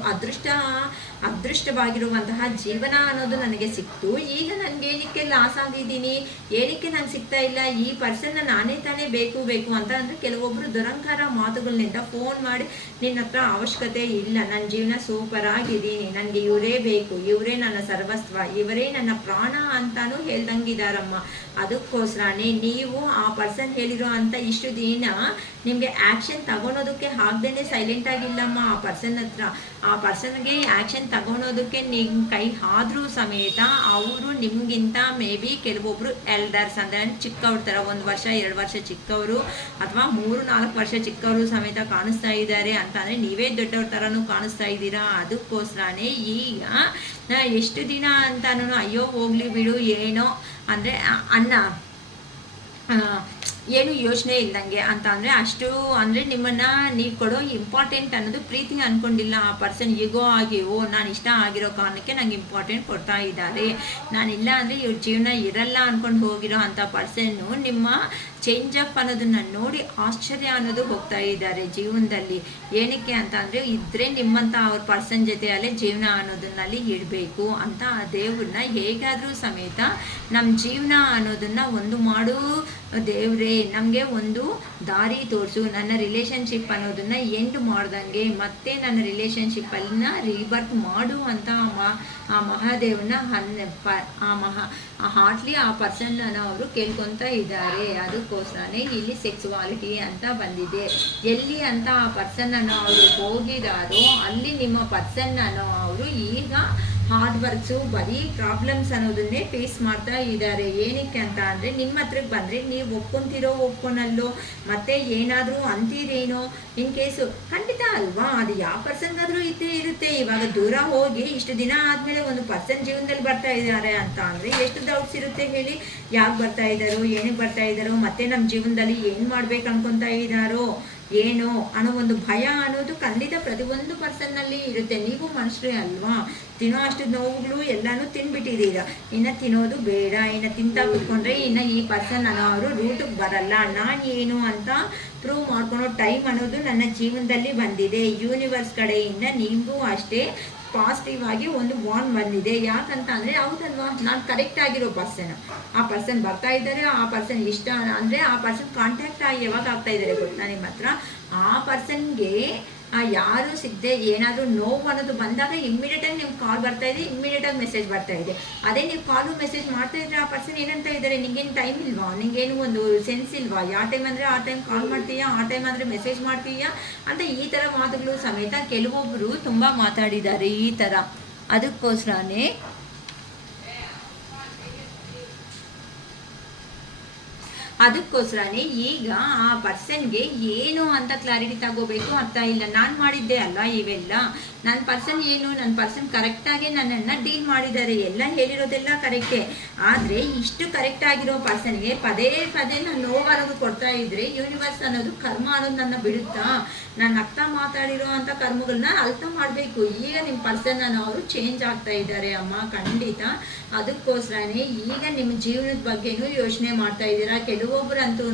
ಅದೃಷ್ಟವಾಗಿರುವಂತಹ ಜೀವನ ಅನ್ನೋದು ನನಗೆ ಸಿಕ್ತು, ಈಗ ನನಗೆ ಏನಕ್ಕೆ ಲಾಸ್ ಆಗಿದ್ದೀನಿ, ಏನಕ್ಕೆ ನಂಗೆ ಸಿಗ್ತಾ ಇಲ್ಲ, ಈ ಪರ್ಸನ್ನ ನಾನೇ ತಾನೇ ಬೇಕು ಅಂತ ಅಂದರೆ ಕೆಲವೊಬ್ಬರು ದುರಂಕಾರ ಮಾತುಗಳನ್ನಿಂದ ಫೋನ್ ಮಾಡಿ ನಿನ್ನ ಹತ್ರ ಅವಶ್ಯಕತೆ ಇಲ್ಲ, ನನ್ನ ಜೀವನ ಸೂಪರ್ ಆಗಿದ್ದೀನಿ, ನನಗೆ ಇವರೇ ಬೇಕು, ಇವರೇ ನನ್ನ ಸರ್ವಸ್ವ, ಇವರೇ ನನ್ನ ಪ್ರಾಣ ಅಂತಾನು ಹೇಳ್ದಂಗಿದಾರಮ್ಮ. ಅದಕ್ಕೋಸ್ಕರನೇ ನೀವು ಆ ಪರ್ಸನ್ ಹೇಳಿರೋ ಅಂತ ಇಷ್ಟು ದಿನ ನಿಮಗೆ ಆ್ಯಕ್ಷನ್ ತಗೊಳೋದಕ್ಕೆ ಆಗದೇನೆ ಸೈಲೆಂಟ್ ಆಗಿಲ್ಲಮ್ಮ. ಆ ಪರ್ಸನ್ ಹತ್ರ ಆ ಪರ್ಸನ್ಗೆ ಆ್ಯಕ್ಷನ್ ತಗೊಳೋದಕ್ಕೆ ನಿಮ್ಮ ಕೈ ಆದರೂ ಸಮೇತ ಅವರು ನಿಮಗಿಂತ ಮೇ ಬಿ ಕೆಲವೊಬ್ಬರು ಎಲ್ಡರ್ಸ್ ಅಂದರೆ ಚಿಕ್ಕವ್ರ ಥರ 1 ವರ್ಷ 2 ವರ್ಷ ಚಿಕ್ಕವರು ಅಥವಾ 3-4 ವರ್ಷ ಚಿಕ್ಕವರು ಸಮೇತ ಕಾಣಿಸ್ತಾ ಇದ್ದಾರೆ ಅಂತಂದರೆ ನೀವೇ ದೊಡ್ಡವ್ರ ಥರನೂ ಕಾಣಿಸ್ತಾ ಇದ್ದೀರಾ. ಅದಕ್ಕೋಸ್ಕರನೇ ಈಗ ಎಷ್ಟು ದಿನ ಅಂತಾನು ಅಯ್ಯೋ ಹೋಗ್ಲಿ ಬಿಡು ಏನೋ ಅಂದರೆ ಅನ್ನ ಏನು ಯೋಚನೆ ಇಲ್ದಂಗೆ ಅಂತ ಅಂದರೆ ಅಷ್ಟು ಅಂದರೆ ನಿಮ್ಮನ್ನು ನೀವು ಕೊಡೋ ಇಂಪಾರ್ಟೆಂಟ್ ಅನ್ನೋದು ಪ್ರೀತಿ ಅಂದ್ಕೊಂಡಿಲ್ಲ. ಆ ಪರ್ಸನ್ ಈಗೋ ಆಗಿ ನಾನು ಇಷ್ಟ ಆಗಿರೋ ಕಾರಣಕ್ಕೆ ನಂಗೆ ಇಂಪಾರ್ಟೆಂಟ್ ಕೊಡ್ತಾ ಇದ್ದಾರೆ, ನಾನಿಲ್ಲ ಅಂದರೆ ಇವ್ರ ಜೀವನ ಇರಲ್ಲ ಅಂದ್ಕೊಂಡು ಹೋಗಿರೋ ಅಂಥ ಪರ್ಸನ್ನು ನಿಮ್ಮ ಚೇಂಜ್ ಅಪ್ ಅನ್ನೋದನ್ನು ನೋಡಿ ಆಶ್ಚರ್ಯ ಅನ್ನೋದು ಹೋಗ್ತಾ ಇದ್ದಾರೆ ಜೀವನದಲ್ಲಿ. ಏನಕ್ಕೆ ಅಂತ ಅಂದರೆ ಇದ್ದರೆ ನಿಮ್ಮಂಥ ಅವ್ರ ಪರ್ಸನ್ ಜೊತೆಯಲ್ಲೇ ಜೀವನ ಅನ್ನೋದನ್ನಲ್ಲಿ ಇಡಬೇಕು ಅಂತ ಆ ದೇವ್ರನ್ನ ಹೇಗಾದರೂ ಸಮೇತ ನಮ್ಮ ಜೀವನ ಅನ್ನೋದನ್ನು ಒಂದು ಮಾಡು ದೇವ್ರೇ, ನಮಗೆ ಒಂದು ದಾರಿ ತೋರಿಸು, ನನ್ನ ರಿಲೇಷನ್ಶಿಪ್ ಅನ್ನೋದನ್ನು ಎಂಡ್ ಮಾಡ್ದಂಗೆ ಮತ್ತೆ ನನ್ನ ರಿಲೇಷನ್ಶಿಪ್ಪನ್ನ ರೀಬರ್ತ್ ಮಾಡು ಅಂತ ಆ ಮಹಾದೇವನ ಹಾರ್ಟ್ಲಿ ಆ ಪರ್ಸನ್ನ ಅವರು ಕೇಳ್ಕೊತಾ ಇದ್ದಾರೆ. ಅದಕ್ಕೋಸ್ಕರನೇ ಇಲ್ಲಿ ಸೆಕ್ಸುವಾಲಿಟಿ ಅಂತ ಬಂದಿದೆ. ಎಲ್ಲಿ ಅಂತ ಆ ಪರ್ಸನ್ನನ್ನು ಅವರು ಹೋಗಿದಾರೋ ಅಲ್ಲಿ ನಿಮ್ಮ ಪರ್ಸನ್ನನ್ನು ಅವರು ಈಗ ಹಾರ್ಡ್ ವರ್ಕ್ಸು ಬರೀ ಪ್ರಾಬ್ಲಮ್ಸ್ ಅನ್ನೋದನ್ನೇ ಫೇಸ್ ಮಾಡ್ತಾ ಇದ್ದಾರೆ. ಏನಕ್ಕೆ ಅಂತ ಅಂದರೆ ನಿಮ್ಮ ಹತ್ರಕ್ಕೆ ಬಂದರೆ ನೀವು ಒಪ್ಕೊಂತೀರೋ ಒಪ್ಕೊನಲ್ಲೋ ಮತ್ತೆ ಏನಾದರೂ ಅಂತೀರೇನೋ ಇನ್ ಕೇಸು ಖಂಡಿತ ಅಲ್ವಾ, ಅದು ಯಾವ ಪರ್ಸನ್ಗಾದರೂ ಇದ್ದೇ ಇರುತ್ತೆ. ಇವಾಗ ದೂರ ಹೋಗಿ ಇಷ್ಟು ದಿನ ಆದಮೇಲೆ ಒಂದು ಪರ್ಸನ್ ಜೀವನದಲ್ಲಿ ಬರ್ತಾ ಇದ್ದಾರೆ ಅಂತ ಅಂದರೆ ಎಷ್ಟು ಡೌಟ್ಸ್ ಇರುತ್ತೆ ಹೇಳಿ. ಯಾಕೆ ಬರ್ತಾ ಇದ್ದಾರೋ, ಏನಕ್ಕೆ ಬರ್ತಾ ಇದ್ದಾರೋ, ಮತ್ತೆ ನಮ್ಮ ಜೀವನದಲ್ಲಿ ಏನು ಮಾಡ್ಬೇಕು ಅನ್ಕೊತಾ ಇದ್ದಾರೋ ಏನೋ ಅನ್ನೋ ಒಂದು ಭಯ ಅನ್ನೋದು ಖಂಡಿತ ಪ್ರತಿಯೊಂದು ಪರ್ಸನ್ನಲ್ಲಿ ಇರುತ್ತೆ. ನೀವು ಮನುಷ್ಯರೇ ಅಲ್ವಾ, ತಿನ್ನೋ ಅಷ್ಟು ನೋವುಗಳು ಎಲ್ಲನೂ ತಿನ್ಬಿಟ್ಟಿದ್ದೀರಾ, ಇನ್ನು ತಿನ್ನೋದು ಬೇಡ, ಇನ್ನು ತಿಂತಾ ಕೂತ್ಕೊಂಡ್ರೆ ಇನ್ನು ಈ ಪರ್ಸನ್ ಅನ್ನೋ ಅವರು ರೂಟಿಗೆ ಬರಲ್ಲ, ನಾನು ಏನು ಅಂತ ಪ್ರೂವ್ ಮಾಡ್ಕೊಳೋ ಟೈಮ್ ಅನ್ನೋದು ನನ್ನ ಜೀವನದಲ್ಲಿ ಬಂದಿದೆ. ಯೂನಿವರ್ಸ್ ಕಡೆಯಿಂದ ನಿಮಗೂ ಅಷ್ಟೇ ಪಾಸಿಟಿವ್ ಆಗಿ ಒಂದು ಬಾಂಡ್ ಬಂದಿದೆ. ಯಾಕಂತ ಅಂದರೆ ಹೌದಲ್ವಾ, ನಾನು ಕರೆಕ್ಟ್ ಆಗಿರೋ ಪರ್ಸನ್, ಆ ಪರ್ಸನ್ ಬರ್ತಾ ಇದ್ದಾರೆ, ಆ ಪರ್ಸನ್ ಇಷ್ಟ ಅಂದರೆ ಆ ಪರ್ಸನ್ ಕಾಂಟ್ಯಾಕ್ಟ್ ಆಗಿ ಯಾವಾಗ ಆಗ್ತಾ ಇದ್ದಾರೆ ಗೊತ್ತಾ ನಿಮ್ಮ ಹತ್ರ, ಆ ಪರ್ಸನ್ಗೆ ಯಾರು ಸಿಗದೆ ಏನಾದರೂ ನೋವು ಅನ್ನೋದು ಬಂದಾಗ ಇಮ್ಮಿಡಿಯೇಟಾಗಿ ನಿಮ್ಗೆ ಕಾಲ್ ಬರ್ತಾ ಇದೆ, ಇಮ್ಮಿಡಿಯೇಟಾಗಿ ಮೆಸೇಜ್ ಬರ್ತಾ ಇದೆ. ಅದೇ ನೀವು ಕಾಲು ಮೆಸೇಜ್ ಮಾಡ್ತಾ ಇದ್ರೆ ಆ ಪರ್ಸನ್ ಏನಂತ ಇದ್ದಾರೆ, ನಿಂಗೇನು ಟೈಮ್ ಇಲ್ವಾ, ನಿಂಗೇನು ಒಂದು ಸೆನ್ಸ್ ಇಲ್ವಾ, ಯಾವ ಟೈಮ್ ಅಂದರೆ ಆ ಟೈಮ್ ಕಾಲ್ ಮಾಡ್ತೀಯಾ, ಆ ಟೈಮ್ ಅಂದರೆ ಮೆಸೇಜ್ ಮಾಡ್ತೀಯಾ ಅಂತ ಈ ಥರ ಮಾತುಗಳು ಸಮೇತ ಕೆಲವೊಬ್ಬರು ತುಂಬ ಮಾತಾಡಿದ್ದಾರೆ ಈ ಥರ. ಅದಕ್ಕೋಸ್ಕರನೇ ಈಗ ಆ ಪರ್ಸನ್ಗೆ ಏನು ಅಂತ ಕ್ಲಾರಿಟಿ ತಗೋಬೇಕು ಅಂತ ಇಲ್ಲ. ನಾನು ಮಾಡಿದ್ದೆ ಅಲ್ಲ ಇವೆಲ್ಲ, ನನ್ನ ಪರ್ಸನ್ ಏನು, ನನ್ನ ಪರ್ಸನ್ ಕರೆಕ್ಟಾಗಿ ನನ್ನನ್ನು ಡೀಲ್ ಮಾಡಿದ್ದಾರೆ, ಎಲ್ಲ ಹೇಳಿರೋದೆಲ್ಲ ಕರೆಕ್ಟೇ. ಆದರೆ ಇಷ್ಟು ಕರೆಕ್ಟ್ ಆಗಿರೋ ಪರ್ಸನ್ಗೆ ಪದೇ ನಾನು ನೋವು ಅನ್ನೋದು ಕೊಡ್ತಾ ಇದ್ರೆ ಯೂನಿವರ್ಸ್ ಅನ್ನೋದು ಕರ್ಮ ಅನ್ನೋದು ನನ್ನ ಬಿಡುತ್ತಾ, ನಾನು ಅರ್ಥ ಮಾತಾಡಿರೋ ಅಂಥ ಕರ್ಮಗಳನ್ನ ಅರ್ಥ ಮಾಡಬೇಕು. ಈಗ ನಿಮ್ಮ ಪರ್ಸನ್ ಅವರು ಚೇಂಜ್ ಆಗ್ತಾ ಇದ್ದಾರೆ ಅಮ್ಮ, ಖಂಡಿತ. ಅದಕ್ಕೋಸ್ಕರನೇ ಈಗ ನಿಮ್ಮ ಜೀವನದ ಬಗ್ಗೆನೂ ಯೋಚನೆ ಮಾಡ್ತಾ ಇದ್ದೀರಾ. ಕೆಲವೊಬ್ಬರಂತೂ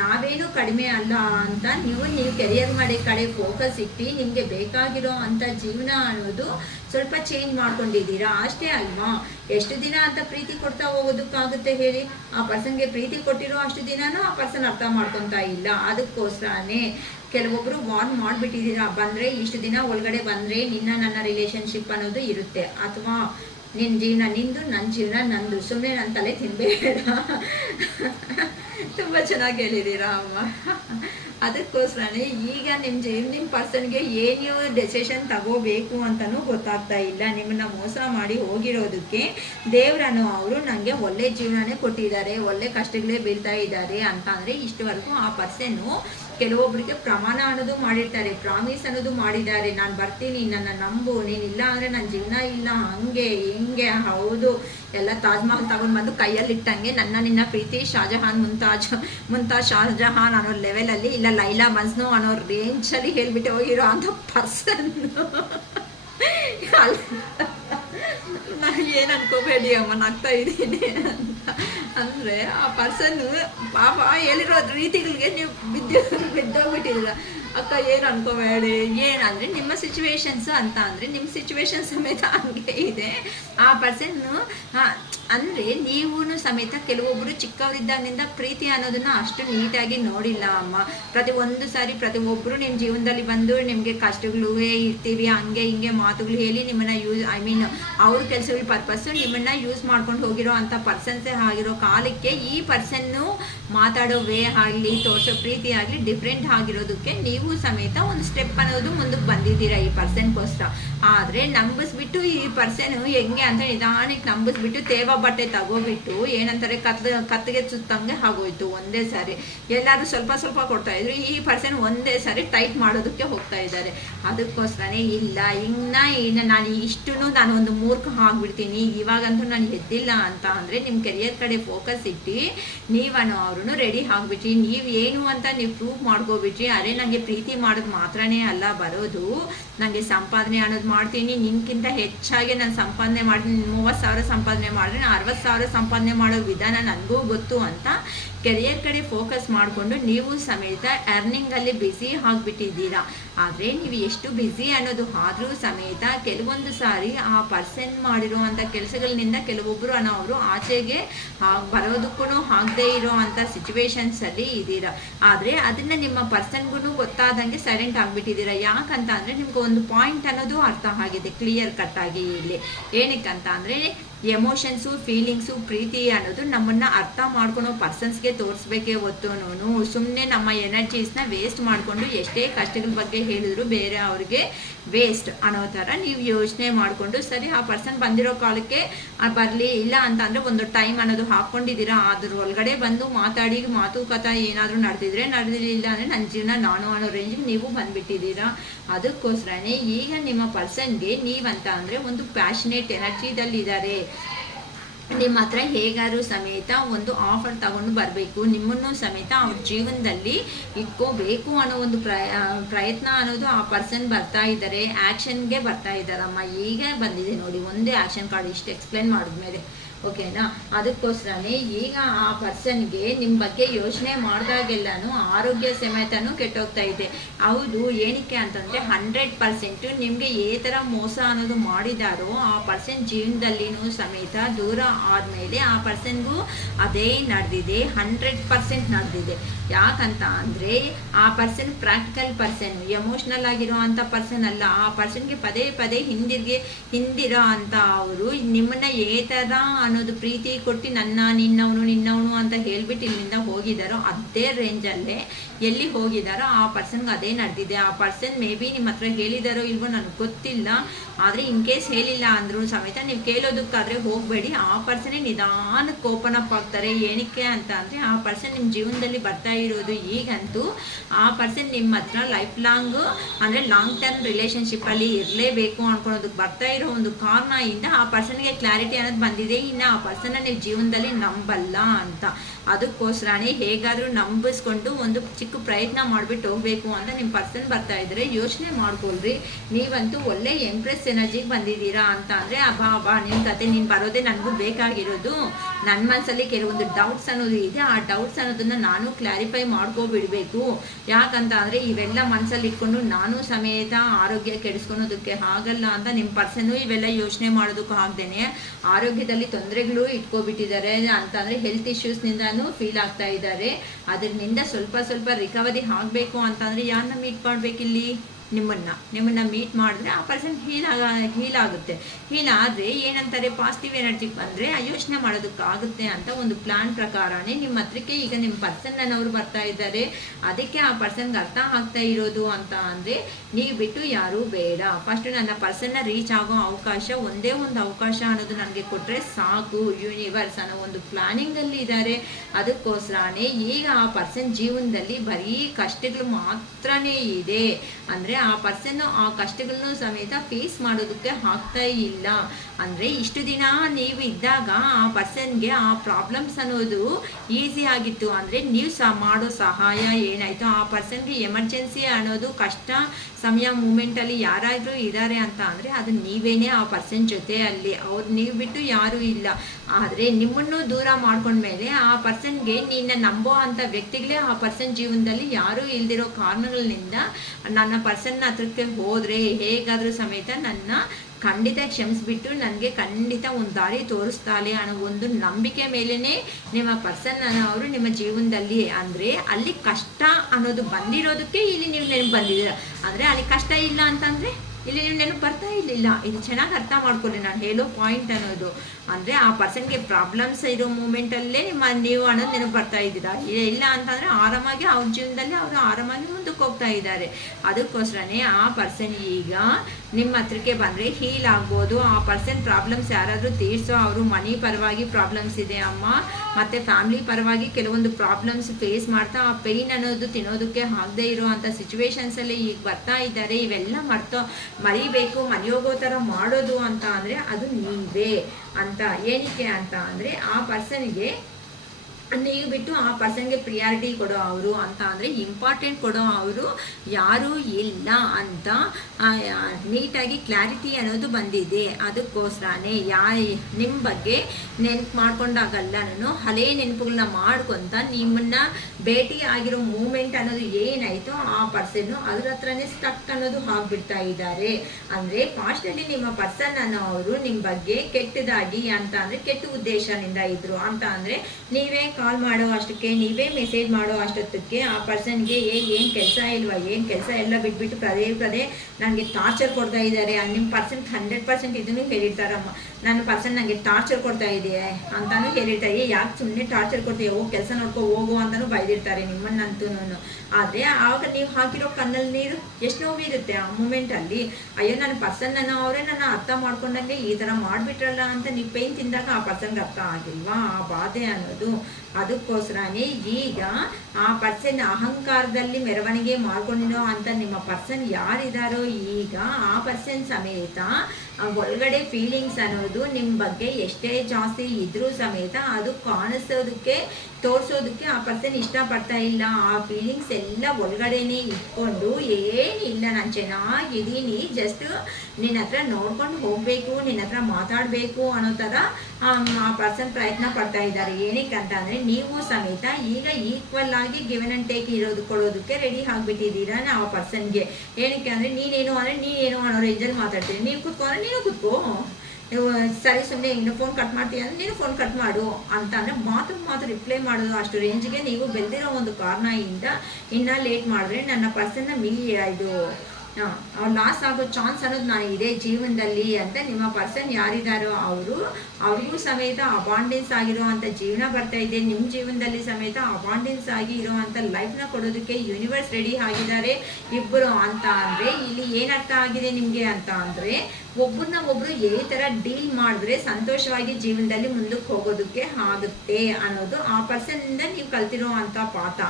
ನಾವೇನು ಕಡಿಮೆ ಅಲ್ಲ ಅಂತ ನೀವು ಕೆರಿಯರ್ ಮಾಡಿ ಕಡೆ ಫೋಕಸ್ ಇಟ್ಟು ನಿಮಗೆ ಬೇಕಾಗಿರೋ ಅಂಥ ಜೀವನ ಅನ್ನೋದು ಸ್ವಲ್ಪ ಚೇಂಜ್ ಮಾಡ್ಕೊಂಡಿದ್ದೀರಾ ಅಷ್ಟೇ ಅಲ್ವಾ. ಎಷ್ಟು ದಿನ ಅಂತ ಪ್ರೀತಿ ಕೊಡ್ತಾ ಹೋಗೋದಕ್ಕಾಗುತ್ತೆ ಹೇಳಿ. ಆ ಪರ್ಸನ್ಗೆ ಪ್ರೀತಿ ಕೊಟ್ಟಿರೋ ಅಷ್ಟು ದಿನನೂ ಆ ಪರ್ಸನ್ ಅರ್ಥ ಮಾಡ್ಕೊತಾ ಇಲ್ಲ. ಅದಕ್ಕೋಸ್ಕರನೇ ಕೆಲವೊಬ್ಬರು ವಾರ್ನ್ ಮಾಡಿಬಿಟ್ಟಿದ್ದೀರಾ, ಬಂದರೆ ಇಷ್ಟು ದಿನ ಒಳಗಡೆ ಬಂದರೆ ನನ್ನ ರಿಲೇಷನ್ಶಿಪ್ ಅನ್ನೋದು ಇರುತ್ತೆ, ಅಥವಾ ನಿನ್ನ ಜೀವನ ನಿಂದು, ನನ್ನ ಜೀವನ ನಂದು, ಸುಮ್ಮನೆ ನನ್ನ ತಲೆ ತಿನ್ಬೇಡ. ತುಂಬ ಚೆನ್ನಾಗಿ ಹೇಳಿದ್ದೀರಾ ಅಮ್ಮ. ಅದಕ್ಕೋಸ್ಕರನೇ ಈಗ ನಿಮ್ಮ ಪರ್ಸನ್ಗೆ ಏನು ಡೆಸಿಷನ್ ತಗೋಬೇಕು ಅಂತಲೂ ಗೊತ್ತಾಗ್ತಾ ಇಲ್ಲ. ನಿಮ್ಮನ್ನ ಮೋಸ ಮಾಡಿ ಹೋಗಿರೋದಕ್ಕೆ ದೇವರನ್ನು ಅವರು ನನಗೆ ಒಳ್ಳೆ ಜೀವನನೇ ಕೊಟ್ಟಿದ್ದಾರೆ, ಒಳ್ಳೆ ಕಷ್ಟಗಳೇ ಬೀಳ್ತಾ ಇದ್ದಾರೆ ಅಂತ ಅಂದರೆ ಇಷ್ಟವರೆಗೂ ಆ ಪರ್ಸನ್ನು ಕೆಲವೊಬ್ಬರಿಗೆ ಪ್ರಮಾಣ ಅನ್ನೋದು ಮಾಡಿರ್ತಾರೆ, ಪ್ರಾಮಿಸ್ ಅನ್ನೋದು ಮಾಡಿದ್ದಾರೆ, ನಾನು ಬರ್ತೀನಿ, ನನ್ನ ನಂಬು, ನೀನಿಲ್ಲ ಅಂದರೆ ನನ್ನ ಜೀವನ ಇಲ್ಲ, ಹಂಗೆ ಹಿಂಗೆ. ಹೌದು, ಎಲ್ಲ ತಾಜ್ ಮಹಲ್ ತಗೊಂಡು ಬಂದು ಕೈಯಲ್ಲಿ ಇಟ್ಟಂಗೆ ನಿನ್ನ ಪ್ರೀತಿ ಶಾಜಹಾನ್ ಮುಂತಾಜ್ ಶಾಜಹಾನ್ ಅನ್ನೋ ಲೆವೆಲಲ್ಲಿ, ಇಲ್ಲ ಲೈಲಾ ಮಜ್ನು ಅನ್ನೋ ರೇಂಜಲ್ಲಿ ಹೇಳ್ಬಿಟ್ಟು ಹೋಗಿರೋ ಅಂಥ ಪರ್ಸನ್. ನಾನು ಏನು ಅನ್ಕೋಬೇಡಿ ಅಮ್ಮ, ನಗ್ತಾ ಇದ್ದೀನಿ ಅಂತ ಅಂದರೆ ಆ ಪರ್ಸನ್ನು ಪಾಪ ಹೇಳಿರೋ ರೀತಿಗಳಿಗೆ ನೀವು ಬಿದ್ದೋಗ್ಬಿಟ್ಟಿದ್ದೀರ. ಅಕ್ಕ ಏನು ಅನ್ಕೋಬೇಡಿ, ಏನಂದರೆ ನಿಮ್ಮ ಸಿಚುವೇಶನ್ಸ್ ಅಂತ ಅಂದರೆ ನಿಮ್ಮ ಸಿಚುವೇಶನ್ ಸಮೇತ ಹಂಗೆ ಇದೆ. ಆ ಪರ್ಸನ್ನು ಅಂದರೆ ನೀವು ಸಮೇತ ಕೆಲವೊಬ್ಬರು ಚಿಕ್ಕವರಿದ್ದಾಗಿನಿಂದ ಪ್ರೀತಿ ಅನ್ನೋದನ್ನು ಅಷ್ಟು ನೀಟಾಗಿ ನೋಡಿಲ್ಲ ಅಮ್ಮ. ಪ್ರತಿಯೊಂದು ಸಾರಿ ಪ್ರತಿಯೊಬ್ಬರು ನಿಮ್ಮ ಜೀವನದಲ್ಲಿ ಬಂದು ನಿಮಗೆ ಕಷ್ಟಗಳು ಇರ್ತೀವಿ ಹಂಗೆ ಹಿಂಗೆ ಮಾತುಗಳು ಹೇಳಿ ನಿಮ್ಮನ್ನು ಅವ್ರ ಕೆಲಸಗಳ ಪರ್ಪಸ್ಸು ನಿಮ್ಮನ್ನು ಯೂಸ್ ಮಾಡ್ಕೊಂಡು ಹೋಗಿರೋ ಅಂಥ ಪರ್ಸನ್ಸೇ ಆಗಿರೋ ಕಾಲಕ್ಕೆ ಈ ಪರ್ಸನ್ನು ಮಾತಾಡೋ ವೇ ಆಗಲಿ ತೋರಿಸೋ ಪ್ರೀತಿ ಆಗಲಿ ಡಿಫ್ರೆಂಟ್ ಆಗಿರೋದಕ್ಕೆ ನೀವು ಸಮೇತ ಒಂದು ಸ್ಟೆಪ್ ಅನ್ನೋದು ಮುಂದಕ್ಕೆ ಬಂದಿದ್ದೀರಾ ಈ ಪರ್ಸನ್ಗೋಸ್ಕರ. ಆದರೆ ನಂಬಿಸ್ಬಿಟ್ಟು ಈ ಪರ್ಸನ್ ಹೆಂಗೆ ಅಂತ ನಿಧಾನಕ್ಕೆ ನಂಬಿಸ್ಬಿಟ್ಟು ತೇವ ಬಟ್ಟೆ ತಗೋಬಿಟ್ಟು ಏನಂತಾರೆ ಕತ್ತಿಗೆ ಸುತ್ತಂಗೆ ಆಗೋಯ್ತು ಒಂದೇ ಸಾರಿ. ಎಲ್ಲರೂ ಸ್ವಲ್ಪ ಸ್ವಲ್ಪ ಕೊಡ್ತಾ ಇದ್ರು, ಈ ಪರ್ಸನ್ ಒಂದೇ ಸಾರಿ ಟೈಟ್ ಮಾಡೋದಕ್ಕೆ ಹೋಗ್ತಾ ಇದ್ದಾರೆ. ಅದಕ್ಕೋಸ್ಕರನೇ ಇಲ್ಲ ಇನ್ನು ನಾನು ಒಂದು ಮೂರ್ಖ ಆಗ್ಬಿಡ್ತೀನಿ ಇವಾಗಂತೂ ನಾನು ಎದ್ದಿಲ್ಲ ಅಂತ ಅಂದರೆ ನಿಮ್ಮ ಕೆರಿಯರ್ ಕಡೆ ಫೋಕಸ್ ಇಟ್ಟು ಅವ್ರೂ ರೆಡಿ ಆಗಿಬಿಟ್ರಿ. ನೀವು ಏನು ಅಂತ ನೀವು ಪ್ರೂವ್ ಮಾಡ್ಕೋಬಿಟ್ರಿ. ಅರೆ ನನಗೆ ಪ್ರೀತಿ ಮಾಡೋದು ಮಾತ್ರನೇ ಅಲ್ಲ ಬರೋದು, ನನಗೆ ಸಂಪಾದನೆ ಅನ್ನೋದು ಮಾಡ್ತೀನಿ, ನಿನ್ಗಿಂತ ಹೆಚ್ಚಾಗಿ ನಾನು ಸಂಪಾದನೆ ಮಾಡ್ತೀನಿ. 30,000 ಸಂಪಾದನೆ ಮಾಡಿದ್ರೆ 60,000 ಸಂಪಾದನೆ ಮಾಡೋ ವಿಧಾನ ನನಗೂ ಗೊತ್ತು ಅಂತ ಕೆರಿಯರ್ ಕಡೆ ಫೋಕಸ್ ಮಾಡಿಕೊಂಡು ನೀವು ಸಮೇತ ಅರ್ನಿಂಗಲ್ಲಿ ಬ್ಯುಸಿ ಆಗಿಬಿಟ್ಟಿದ್ದೀರಾ. ಆದರೆ ನೀವು ಎಷ್ಟು ಬ್ಯುಸಿ ಅನ್ನೋದು ಆದರೂ ಸಮೇತ ಕೆಲವೊಂದು ಸಾರಿ ಆ ಪರ್ಸನ್ ಮಾಡಿರುವಂಥ ಕೆಲಸಗಳಿಂದ ಕೆಲವೊಬ್ಬರು ಅವರು ಆಚೆಗೆ ಬರೋದಕ್ಕೂ ಆಗದೆ ಇರೋ ಅಂಥ ಸಿಚುವೇಶನ್ಸಲ್ಲಿ ಇದ್ದೀರಾ. ಆದರೆ ಅದನ್ನು ನಿಮ್ಮ ಪರ್ಸನ್ಗೂ ಗೊತ್ತಾದಂಗೆ ಸೈಲೆಂಟ್ ಆಗಿಬಿಟ್ಟಿದ್ದೀರಾ. ಯಾಕಂತ ಅಂದರೆ ನಿಮ್ಗೆ ಒಂದು ಪಾಯಿಂಟ್ ಅನ್ನೋದು ಅರ್ಥ ಆಗಿದೆ ಕ್ಲಿಯರ್ ಕಟ್ಟಾಗಿ. ಇಲ್ಲಿ ಏನಕ್ಕಂತ ಅಂದರೆ ಎಮೋಷನ್ಸು ಫೀಲಿಂಗ್ಸು ಪ್ರೀತಿ ಅನ್ನೋದು ನಮ್ಮನ್ನು ಅರ್ಥ ಮಾಡ್ಕೊಳೋ ಪರ್ಸನ್ಸ್ಗೆ ತೋರಿಸ್ಬೇಕೇ ಹೊತ್ತು ಸುಮ್ಮನೆ ನಮ್ಮ ಎನರ್ಜೀಸ್ನ ವೇಸ್ಟ್ ಮಾಡಿಕೊಂಡು ಎಷ್ಟೇ ಕಷ್ಟಗಳ ಬಗ್ಗೆ ಹೇಳಿದ್ರು ಬೇರೆ ಅವ್ರಿಗೆ ವೇಸ್ಟ್ ಅನ್ನೋ ಥರ ನೀವು ಯೋಚನೆ ಮಾಡಿಕೊಂಡು ಸರಿ ಆ ಪರ್ಸನ್ ಬಂದಿರೋ ಕಾಲಕ್ಕೆ ಬರಲಿ ಇಲ್ಲ ಅಂತ ಅಂದರೆ ಒಂದು ಟೈಮ್ ಅನ್ನೋದು ಹಾಕ್ಕೊಂಡಿದ್ದೀರಾ. ಅದ್ರ ಒಳಗಡೆ ಬಂದು ಮಾತಾಡಿ ಮಾತುಕತೆ ಏನಾದರೂ ನಡೆದಿಲ್ಲ ಅಂದರೆ ನನ್ನ ಜೀವನ ನಾನು ಅನ್ನೋ ರೇಂಜಿಗೆ ನೀವು ಬಂದುಬಿಟ್ಟಿದ್ದೀರಾ. ಅದಕ್ಕೋಸ್ಕರನೇ ಈಗ ನಿಮ್ಮ ಪರ್ಸನ್ಗೆ ನೀವಂತ ಅಂದರೆ ಒಂದು ಪ್ಯಾಷನೇಟ್ ಎನರ್ಜಿದಲ್ಲಿದ್ದಾರೆ. ನಿಮ್ಮ ಹತ್ರ ಹೇಗಾದ್ರೂ ಸಮೇತ ಒಂದು ಆಫರ್ ತಗೊಂಡು ಬರಬೇಕು, ನಿಮ್ಮನ್ನು ಸಮೇತ ಅವ್ರ ಜೀವನದಲ್ಲಿ ಇಟ್ಕೋಬೇಕು ಅನ್ನೋ ಒಂದು ಪ್ರಯತ್ನ ಅನ್ನೋದು ಆ ಪರ್ಸನ್ ಬರ್ತಾ ಇದ್ದಾರೆ. ಆ್ಯಕ್ಷನ್ಗೆ ಬರ್ತಾ ಇದ್ದಾರಮ್ಮ. ಈಗ ಬಂದಿದೆ ನೋಡಿ ಒಂದೇ ಆ್ಯಕ್ಷನ್ ಕಾರ್ಡ್, ಇಷ್ಟು ಎಕ್ಸ್ಪ್ಲೇನ್ ಮಾಡಿದ್ಮೇಲೆ ಓಕೆನಾ. ಅದಕ್ಕೋಸ್ಕರನೇ ಈಗ ಆ ಪರ್ಸನ್ಗೆ ನಿಮ್ಮ ಬಗ್ಗೆ ಯೋಚನೆ ಮಾಡಿದಾಗೆಲ್ಲನೂ ಆರೋಗ್ಯ ಸಮೇತನೂ ಕೆಟ್ಟೋಗ್ತಾ ಇದೆ. ಹೌದು, ಏನಕ್ಕೆ ಅಂತಂದರೆ 100% ನಿಮಗೆ ಏ ಥರ ಮೋಸ ಅನ್ನೋದು ಮಾಡಿದಾರೋ ಆ ಪರ್ಸನ್ ಜೀವನದಲ್ಲಿನೂ ಸಮೇತ ದೂರ ಆದಮೇಲೆ ಆ ಪರ್ಸನ್ಗೂ ಅದೇ ನಡೆದಿದೆ, 100% ನಡೆದಿದೆ. ಯಾಕಂತ ಅಂದರೆ ಆ ಪರ್ಸನ್ ಪ್ರಾಕ್ಟಿಕಲ್ ಪರ್ಸನ್, ಎಮೋಷ್ನಲ್ ಆಗಿರೋ ಅಂಥ ಪರ್ಸನ್ ಅಲ್ಲ. ಆ ಪರ್ಸನ್ಗೆ ಪದೇ ಪದೇ ಹಿಂದಿರೋ ಅಂಥ ಅವರು ನಿಮ್ಮನ್ನು ಏ ಥರ ಅನ್ನೋದು ಪ್ರೀತಿ ಕೊಟ್ಟು ನಿನ್ನವನು ಅಂತ ಹೇಳ್ಬಿಟ್ಟು ಇಲ್ಲಿಂದ ಹೋಗಿದ್ದಾರೋ ಅದೇ ರೇಂಜಲ್ಲೇ ಎಲ್ಲಿ ಹೋಗಿದ್ದಾರೋ ಆ ಪರ್ಸನ್ಗೆ ಅದೇ ನಡೆದಿದೆ. ಆ ಪರ್ಸನ್ ಮೇ ಬಿ ನಿಮ್ಮ ಹತ್ರ ಹೇಳಿದಾರೋ ಇಲ್ವೋ ನನಗೆ ಗೊತ್ತಿಲ್ಲ. ಆದರೆ ಇನ್ ಕೇಸ್ ಹೇಳಿಲ್ಲ ಅಂದರೂ ಸಮೇತ ನೀವು ಕೇಳೋದಕ್ಕಾದರೆ ಹೋಗಬೇಡಿ. ಆ ಪರ್ಸನ್ನೇ ನಿಧಾನಕ್ಕೆ ಓಪನ್ ಅಪ್ ಆಗ್ತಾರೆ. ಏನಕ್ಕೆ ಅಂತ ಅಂದರೆ ಆ ಪರ್ಸನ್ ನಿಮ್ಮ ಜೀವನದಲ್ಲಿ ಬರ್ತಾ ಇರೋದು ಈಗಂತೂ ಆ ಪರ್ಸನ್ ನಿಮ್ಮ ಹತ್ರ ಲೈಫ್ ಲಾಂಗ್ ಅಂದರೆ ಲಾಂಗ್ ಟರ್ಮ್ ರಿಲೇಷನ್ಶಿಪ್ಪಲ್ಲಿ ಇರಲೇಬೇಕು ಅನ್ಕೊಳೋದಕ್ಕೆ ಬರ್ತಾ ಇರೋ ಒಂದು ಕಾರಣದಿಂದ ಆ ಪರ್ಸನ್ಗೆ ಕ್ಲಾರಿಟಿ ಅನ್ನೋದು ಬಂದಿದೆ. ಇನ್ನು ಆ ಪರ್ಸನ್ನ ನೀವು ಜೀವನದಲ್ಲಿ ನಂಬಲ್ಲ ಅಂತ. ಅದಕ್ಕೋಸ್ಕರನೇ ಹೇಗಾದರೂ ನಂಬಿಸ್ಕೊಂಡು ಒಂದು ಚಿಕ್ಕ ಪ್ರಯತ್ನ ಮಾಡಿಬಿಟ್ಟು ಹೋಗಬೇಕು ಅಂತ ನಿಮ್ಮ ಪರ್ಸನ್ ಬರ್ತಾ ಇದ್ರೆ ಯೋಚನೆ ಮಾಡ್ಕೊಳ್ರಿ. ನೀವಂತೂ ಒಳ್ಳೆ ಎಂಪ್ರೆಸ್ ಎನರ್ಜಿಗೆ ಬಂದಿದ್ದೀರಾ ಅಂತ ಅಂದರೆ ಅಬ್ಬಾ ನಿನ್ನ ಕತೆ ನೀನು ಬರೋದೇ ನನಗೂ ಬೇಕಾಗಿರೋದು. ನನ್ನ ಮನಸ್ಸಲ್ಲಿ ಕೆಲವೊಂದು ಡೌಟ್ಸ್ ಅನ್ನೋದು ಇದೆ, ಆ ಡೌಟ್ಸ್ ಅನ್ನೋದನ್ನು ನಾನು ಕ್ಲಾರಿಫೈ ಮಾಡ್ಕೋಬಿಡಬೇಕು. ಯಾಕಂತ ಅಂದರೆ ಇವೆಲ್ಲ ಮನಸ್ಸಲ್ಲಿ ಇಟ್ಕೊಂಡು ನಾನು ಸಮೇತ ಆರೋಗ್ಯ ಕೆಡಿಸ್ಕೊಳೋದಕ್ಕೆ ಆಗಲ್ಲ ಅಂತ ನಿಮ್ಮ ಪರ್ಸನ್ನು ಇವೆಲ್ಲ ಯೋಚನೆ ಮಾಡೋದಕ್ಕೂ ಆಗದೇನೆ ಆರೋಗ್ಯದಲ್ಲಿ ತೊಂದರೆಗಳು ಇಟ್ಕೊಬಿಟ್ಟಿದ್ದಾರೆ ಅಂತಂದರೆ ಹೆಲ್ತ್ ಇಶ್ಯೂಸ್ನಿಂದನೂ ಫೀಲ್ ಆಗ್ತಾ ಇದ್ದಾರೆ. ಅದರಿಂದ ಸ್ವಲ್ಪ ರಿಕವರಿ ಆಗಬೇಕು ಅಂತಂದರೆ ಯಾರನ್ನ ಮೀಟ್ ಮಾಡಬೇಕಿಲ್ಲಿ? ನಿಮ್ಮನ್ನ ಮೀಟ್ ಮಾಡಿದ್ರೆ ಆ ಪರ್ಸನ್ ಹೀಲ್ ಆಗುತ್ತೆ. ಹೀಲ್ ಆದರೆ ಏನಂತಾರೆ ಪಾಸಿಟಿವ್ ಎನರ್ಜಿಗೆ ಬಂದರೆ ಯೋಚನೆ ಮಾಡೋದಕ್ಕಾಗುತ್ತೆ ಅಂತ ಒಂದು ಪ್ಲಾನ್ ಪ್ರಕಾರನೇ ನಿಮ್ಮ ಹತ್ರಕ್ಕೆ ಈಗ ನಿಮ್ಮ ಪರ್ಸನ್ನವರು ಬರ್ತಾ ಇದ್ದಾರೆ. ಅದಕ್ಕೆ ಆ ಪರ್ಸನ್ಗೆ ಅರ್ಥ ಆಗ್ತಾ ಇರೋದು ಅಂತ ಅಂದರೆ ನೀವು ಬಿಟ್ಟು ಯಾರೂ ಬೇಡ. ಫಸ್ಟ್ ನನ್ನ ಪರ್ಸನ್ನ ರೀಚ್ ಆಗೋ ಅವಕಾಶ ಒಂದೇ ಒಂದು ಅವಕಾಶ ಅನ್ನೋದು ನನಗೆ ಕೊಟ್ಟರೆ ಸಾಕು, ಯೂನಿವರ್ಸ್ ಅನ್ನೋ ಒಂದು ಪ್ಲಾನಿಂಗಲ್ಲಿ ಇದ್ದಾರೆ. ಅದಕ್ಕೋಸ್ಕರನೇ ಈಗ ಆ ಪರ್ಸನ್ ಜೀವನದಲ್ಲಿ ಬರೀ ಕಷ್ಟಗಳು ಮಾತ್ರನೇ ಇದೆ. ಅಂದರೆ ಆ ಪರ್ಸನ್ ಆ ಕಷ್ಟಗಳನ್ನು ಸಮೇತ ಫೇಸ್ ಮಾಡೋದಕ್ಕೆ ಆಗ್ತಾ ಇಲ್ಲ. ಅಂದರೆ ಇಷ್ಟು ದಿನ ನೀವು ಇದ್ದಾಗ ಆ ಪರ್ಸನ್ಗೆ ಆ ಪ್ರಾಬ್ಲಮ್ಸ್ ಅನ್ನೋದು ಈಸಿ ಆಗಿತ್ತು. ಅಂದರೆ ನೀವು ಮಾಡೋ ಸಹಾಯ ಏನಾಯಿತು, ಆ ಪರ್ಸನ್ಗೆ ಎಮರ್ಜೆನ್ಸಿ ಅನ್ನೋದು ಕಷ್ಟ ಸಮಯ ಮೂಮೆಂಟಲ್ಲಿ ಯಾರಾದರೂ ಇದ್ದಾರೆ ಅಂತ ಅಂದರೆ ಅದು ನೀವೇನೇ ಆ ಪರ್ಸನ್ ಜೊತೆ ಅಲ್ಲಿ, ಅವ್ರು ನೀವು ಬಿಟ್ಟು ಯಾರೂ ಇಲ್ಲ. ಆದರೆ ನಿಮ್ಮನ್ನು ದೂರ ಮಾಡ್ಕೊಂಡ್ಮೇಲೆ ಆ ಪರ್ಸನ್ಗೆ ನಿನ್ನ ನಂಬೋ ಅಂಥ ವ್ಯಕ್ತಿಗಳೇ ಆ ಪರ್ಸನ್ ಜೀವನದಲ್ಲಿ ಯಾರೂ ಇಲ್ದಿರೋ ಕಾರಣಗಳಿಂದ ನನ್ನ ಪರ್ಸನ್ನ ಹತ್ರಕ್ಕೆ ಹೋದರೆ ಹೇಗಾದರೂ ಸಮೇತ ನನ್ನ ಖಂಡಿತ ಕ್ಷಮಿಸ್ಬಿಟ್ಟು ನನಗೆ ಖಂಡಿತ ಒಂದು ದಾರಿ ತೋರಿಸ್ತಾಳೆ ಅನ್ನೋ ಒಂದು ನಂಬಿಕೆ ಮೇಲೇ ನಿಮ್ಮ ಪರ್ಸನ್ ಅವರು ನಿಮ್ಮ ಜೀವನದಲ್ಲಿ. ಅಂದರೆ ಅಲ್ಲಿ ಕಷ್ಟ ಅನ್ನೋದು ಬಂದಿರೋದಕ್ಕೆ ಇಲ್ಲಿ ನೀವು ನೆನಪು ಬಂದಿದ್ದೀರ. ಅಂದರೆ ಅಲ್ಲಿ ಕಷ್ಟ ಇಲ್ಲ ಅಂತಂದರೆ ಇಲ್ಲಿ ನೀವು ನೆನಪು ಬರ್ತಾ ಇರಲಿಲ್ಲ. ಇದು ಚೆನ್ನಾಗಿ ಅರ್ಥ ಮಾಡ್ಕೊಳ್ಳಿ ನಾನು ಹೇಳೋ ಪಾಯಿಂಟ್ ಅನ್ನೋದು. ಅಂದರೆ ಆ ಪರ್ಸನ್ಗೆ ಪ್ರಾಬ್ಲಮ್ಸ್ ಇರೋ ಮೂಮೆಂಟಲ್ಲೇ ನೀವು ಅನ್ನೋದು ನೆನಪು ಬರ್ತಾ ಇದ್ದೀರಾ. ಇಲ್ಲ ಅಂತಂದರೆ ಆರಾಮಾಗಿ ಅವ್ರ ಜೀವನದಲ್ಲಿ ಅವರು ಆರಾಮಾಗಿ ಮುಂದಕ್ಕೆ ಹೋಗ್ತಾ ಇದ್ದಾರೆ. ಅದಕ್ಕೋಸ್ಕರನೇ ಆ ಪರ್ಸನ್ ಈಗ ನಿಮ್ಮ ಹತ್ರಕ್ಕೆ ಬಂದರೆ ಹೀಲ್ ಆಗ್ಬೋದು. ಆ ಪರ್ಸನ್ ಪ್ರಾಬ್ಲಮ್ಸ್ ಯಾರಾದರೂ ತೀರಿಸೋ, ಅವರು ಮನಿ ಪರವಾಗಿ ಪ್ರಾಬ್ಲಮ್ಸ್ ಇದೆ ಅಮ್ಮ, ಮತ್ತು ಫ್ಯಾಮ್ಲಿ ಪರವಾಗಿ ಕೆಲವೊಂದು ಪ್ರಾಬ್ಲಮ್ಸ್ ಫೇಸ್ ಮಾಡ್ತಾ ಆ ಪೇಯ್ನ್ ಅನ್ನೋದು ತಿನ್ನೋದಕ್ಕೆ ಆಗದೆ ಇರೋ ಅಂಥ ಸಿಚುವೇಶನ್ಸಲ್ಲಿ ಈಗ ಬರ್ತಾ ಇದ್ದಾರೆ. ಇವೆಲ್ಲ ಮರಿಬೇಕು, ಮನೆಯೋಗೋ ಥರ ಮಾಡೋದು ಅಂತ ಅಂದರೆ ಅದು ನೀವೇ ಅಂತ. ಏನಕ್ಕೆ ಅಂತ ಅಂದರೆ ಆ ಪರ್ಸನ್ಗೆ ನೀವು ಬಿಟ್ಟು ಆ ಪರ್ಸನ್ಗೆ ಪ್ರಿಯಾರಿಟಿ ಕೊಡೋ ಅವರು ಅಂತ ಅಂದರೆ ಇಂಪಾರ್ಟೆಂಟ್ ಕೊಡೋ ಅವರು ಯಾರೂ ಇಲ್ಲ ಅಂತ ನೀಟಾಗಿ ಕ್ಲಾರಿಟಿ ಅನ್ನೋದು ಬಂದಿದೆ. ಅದಕ್ಕೋಸ್ಕರನೇ ನಿಮ್ಮ ಬಗ್ಗೆ ನೆನಪು ಮಾಡ್ಕೊಂಡಾಗಲ್ಲ ನಾನು ಹಳೇ ನೆನಪುಗಳನ್ನ ಮಾಡ್ಕೊತ ನಿಮ್ಮನ್ನು ಭೇಟಿ ಆಗಿರೋ ಮೂಮೆಂಟ್ ಅನ್ನೋದು ಏನಾಯಿತೋ ಆ ಪರ್ಸನ್ನು ಅದ್ರ ಹತ್ರನೇ ಸ್ಟಕ್ ಅನ್ನೋದು ಆಗಿಬಿಡ್ತಾ ಇದ್ದಾರೆ. ಅಂದರೆ ಪಾಸ್ಟಲ್ಲಿ ನಿಮ್ಮ ಪರ್ಸನ್ ಅನ್ನೋರು ನಿಮ್ಮ ಬಗ್ಗೆ ಕೆಟ್ಟದಾಗಿ ಅಂತ ಅಂದರೆ ಕೆಟ್ಟ ಉದ್ದೇಶದಿಂದ ಇದ್ರು ಅಂತ ಅಂದರೆ ನೀವೇ ಕಾಲ್ ಮಾಡೋ ಅಷ್ಟಕ್ಕೆ, ನೀವೇ ಮೆಸೇಜ್ ಮಾಡೋ ಅಷ್ಟೊತ್ತಕ್ಕೆ ಆ ಪರ್ಸನ್ಗೆ ಏನು ಕೆಲಸ ಇಲ್ವಾ, ಏನು ಕೆಲಸ ಎಲ್ಲ ಬಿಟ್ಬಿಟ್ಟು ಪದೇ ಪದೇ ನನಗೆ ಟಾರ್ಚರ್ ಕೊಡ್ತಾ ಇದ್ದಾರೆ. ನಿಮ್ಮ ಪರ್ಸನ್ 100% ಇದನ್ನು ಹೇಳಿರ್ತಾರಮ್ಮ, ನನ್ನ ಪರ್ಸನ್ ನನಗೆ ಟಾರ್ಚರ್ ಕೊಡ್ತಾ ಇದೆ ಅಂತಾನು ಹೇಳಿರ್ತಾರೆ. ಯಾಕೆ ಸುಮ್ಮನೆ ಟಾರ್ಚರ್ ಕೊಡ್ತೀವಿ, ಹೋಗಿ ಕೆಲಸ ನೋಡ್ಕೊ ಹೋಗು ಅಂತಾನು ಬೈದಿರ್ತಾರೆ ನಿಮ್ಮನ್ನಂತೂ. ಆದರೆ ಆವಾಗ ನೀವು ಹಾಕಿರೋ ಕಣ್ಣಲ್ಲಿ ನೀರು ಎಷ್ಟು ನೋವಿರುತ್ತೆ ಆ ಮೂಮೆಂಟಲ್ಲಿ. ಅಯ್ಯೋ ನನ್ನ ಪರ್ಸನ್ ಅವರೇ ನನ್ನ ಅರ್ಥ ಮಾಡ್ಕೊಂಡಂಗೆ ಈ ಥರ ಮಾಡಿಬಿಟ್ರಲ್ಲ ಅಂತ ನೀವು ಪೇಯ್ನ್ ತಿಂದಾಗ ಆ ಪರ್ಸನ್ಗೆ ಅರ್ಥ ಆಗಿಲ್ವಾ ಆ ಬಾಧೆ ಅನ್ನೋದು. ಅದಕ್ಕೋಸ್ಕರನೇ ಈಗ ಆ ಪರ್ಸನ್ ಅಹಂಕಾರದಲ್ಲಿ ಮೆರವಣಿಗೆ ಮಾಡ್ಕೊಂಡಿರೋ ಅಂತ ನಿಮ್ಮ ಪರ್ಸನ್ ಯಾರಿದ್ದಾರೋ ಈಗ ಆ ಪರ್ಸನ್ ಸಮೇತ ಒಳಗಡೆ ಫೀಲಿಂಗ್ಸ್ ಅನ್ನೋದು ನಿಮ್ಮ ಬಗ್ಗೆ ಎಷ್ಟೇ ಜಾಸ್ತಿ ಇದ್ರೂ ಸಮೇತ ಅದು ಕಾಣಿಸೋದಕ್ಕೆ ತೋರಿಸೋದಕ್ಕೆ ಆ ಪರ್ಸನ್ ಇಷ್ಟಪಡ್ತಾ ಇಲ್ಲ. ಆ ಫೀಲಿಂಗ್ಸ್ ಎಲ್ಲ ಒಳಗಡೆನೇ ಇಟ್ಕೊಂಡು ಏನಿಲ್ಲ ನಾನು ಚೆನ್ನಾಗಿದ್ದೀನಿ, ಜಸ್ಟ್ ನಿನ್ನ ಹತ್ರ ನೋಡ್ಕೊಂಡು ಹೋಗಬೇಕು, ನಿನ್ನ ಹತ್ರ ಮಾತಾಡಬೇಕು ಅನ್ನೋ ಥರ ಆ ಪರ್ಸನ್ ಪ್ರಯತ್ನ ಪಡ್ತಾ ಇದ್ದಾರೆ. ಏನಕ್ಕೆ ಅಂತ ಅಂದರೆ ನೀವು ಸಮೇತ ಈಗ ಈಕ್ವಲ್ ಆಗಿ ಗಿವನ್ ಆ್ಯಂಡ್ ಟೇಕ್ ಕೊಡೋದಕ್ಕೆ ರೆಡಿ ಆಗಿಬಿಟ್ಟಿದ್ದೀರಾ ಆ ಪರ್ಸನ್ಗೆ. ಏನಕ್ಕೆ ಅಂದರೆ ನೀನೇನು ಅಂದರೆ ನೀನೇನು ಅನ್ನೋ ರೇಂಜಲ್ಲಿ ಮಾತಾಡ್ತೀನಿ, ನೀವು ಕೂತ್ಕೊ ಅಂದರೆ ನೀನು ಕೂತ್ಕೋ, ಸರಿ ಸುಮ್ಮನೆ ಇನ್ನು ಫೋನ್ ಕಟ್ ಮಾಡ್ತೀಯ ಅಂದರೆ ನೀನು ಫೋನ್ ಕಟ್ ಮಾಡು ಅಂತ ಅಂದರೆ ಮಾತು ರಿಪ್ಲೈ ಮಾಡೋದು ಅಷ್ಟು ರೇಂಜ್ಗೆ ನೀವು ಬೆಳೆದಿರೋ ಒಂದು ಕಾರಣದಿಂದ ಇನ್ನೂ ಲೇಟ್ ಮಾಡಿದ್ರೆ ನನ್ನ ಪರ್ಸನ್ನ ಇದು ಅವ್ರು ಲಾಸ್ ಆಗೋ ಚಾನ್ಸ್ ಅನ್ನೋದು ನಾನು ಇದೆ ಜೀವನದಲ್ಲಿ ಅಂತ ನಿಮ್ಮ ಪರ್ಸನ್ ಯಾರಿದ್ದಾರೋ ಅವ್ರಿಗೂ ಸಮೇತ ಅಬಾಂಡೆನ್ಸ್ ಆಗಿರೋ ಅಂಥ ಜೀವನ ಬರ್ತಾ ಇದೆ. ನಿಮ್ಮ ಜೀವನದಲ್ಲಿ ಸಮೇತ ಅಬಾಂಡೆನ್ಸ್ ಆಗಿ ಇರೋ ಅಂಥ ಲೈಫ್ನ ಕೊಡೋದಕ್ಕೆ ಯೂನಿವರ್ಸ್ ರೆಡಿ ಆಗಿದ್ದಾರೆ ಇಬ್ಬರು ಅಂತ ಅಂದರೆ ಇಲ್ಲಿ ಏನರ್ಥ ಆಗಿದೆ ನಿಮಗೆ ಅಂತ ಅಂದರೆ ಒಬ್ಬರನ್ನ ಒಬ್ಬರು ಈ ಥರ ಡೀಲ್ ಮಾಡಿದ್ರೆ ಸಂತೋಷವಾಗಿ ಜೀವನದಲ್ಲಿ ಮುಂದಕ್ಕೆ ಹೋಗೋದಕ್ಕೆ ಆಗುತ್ತೆ ಅನ್ನೋದು ಆ ಪರ್ಸನ್ನಿಂದ ನೀವು ಕಲ್ತಿರೋ ಅಂಥ ಪಾಠ.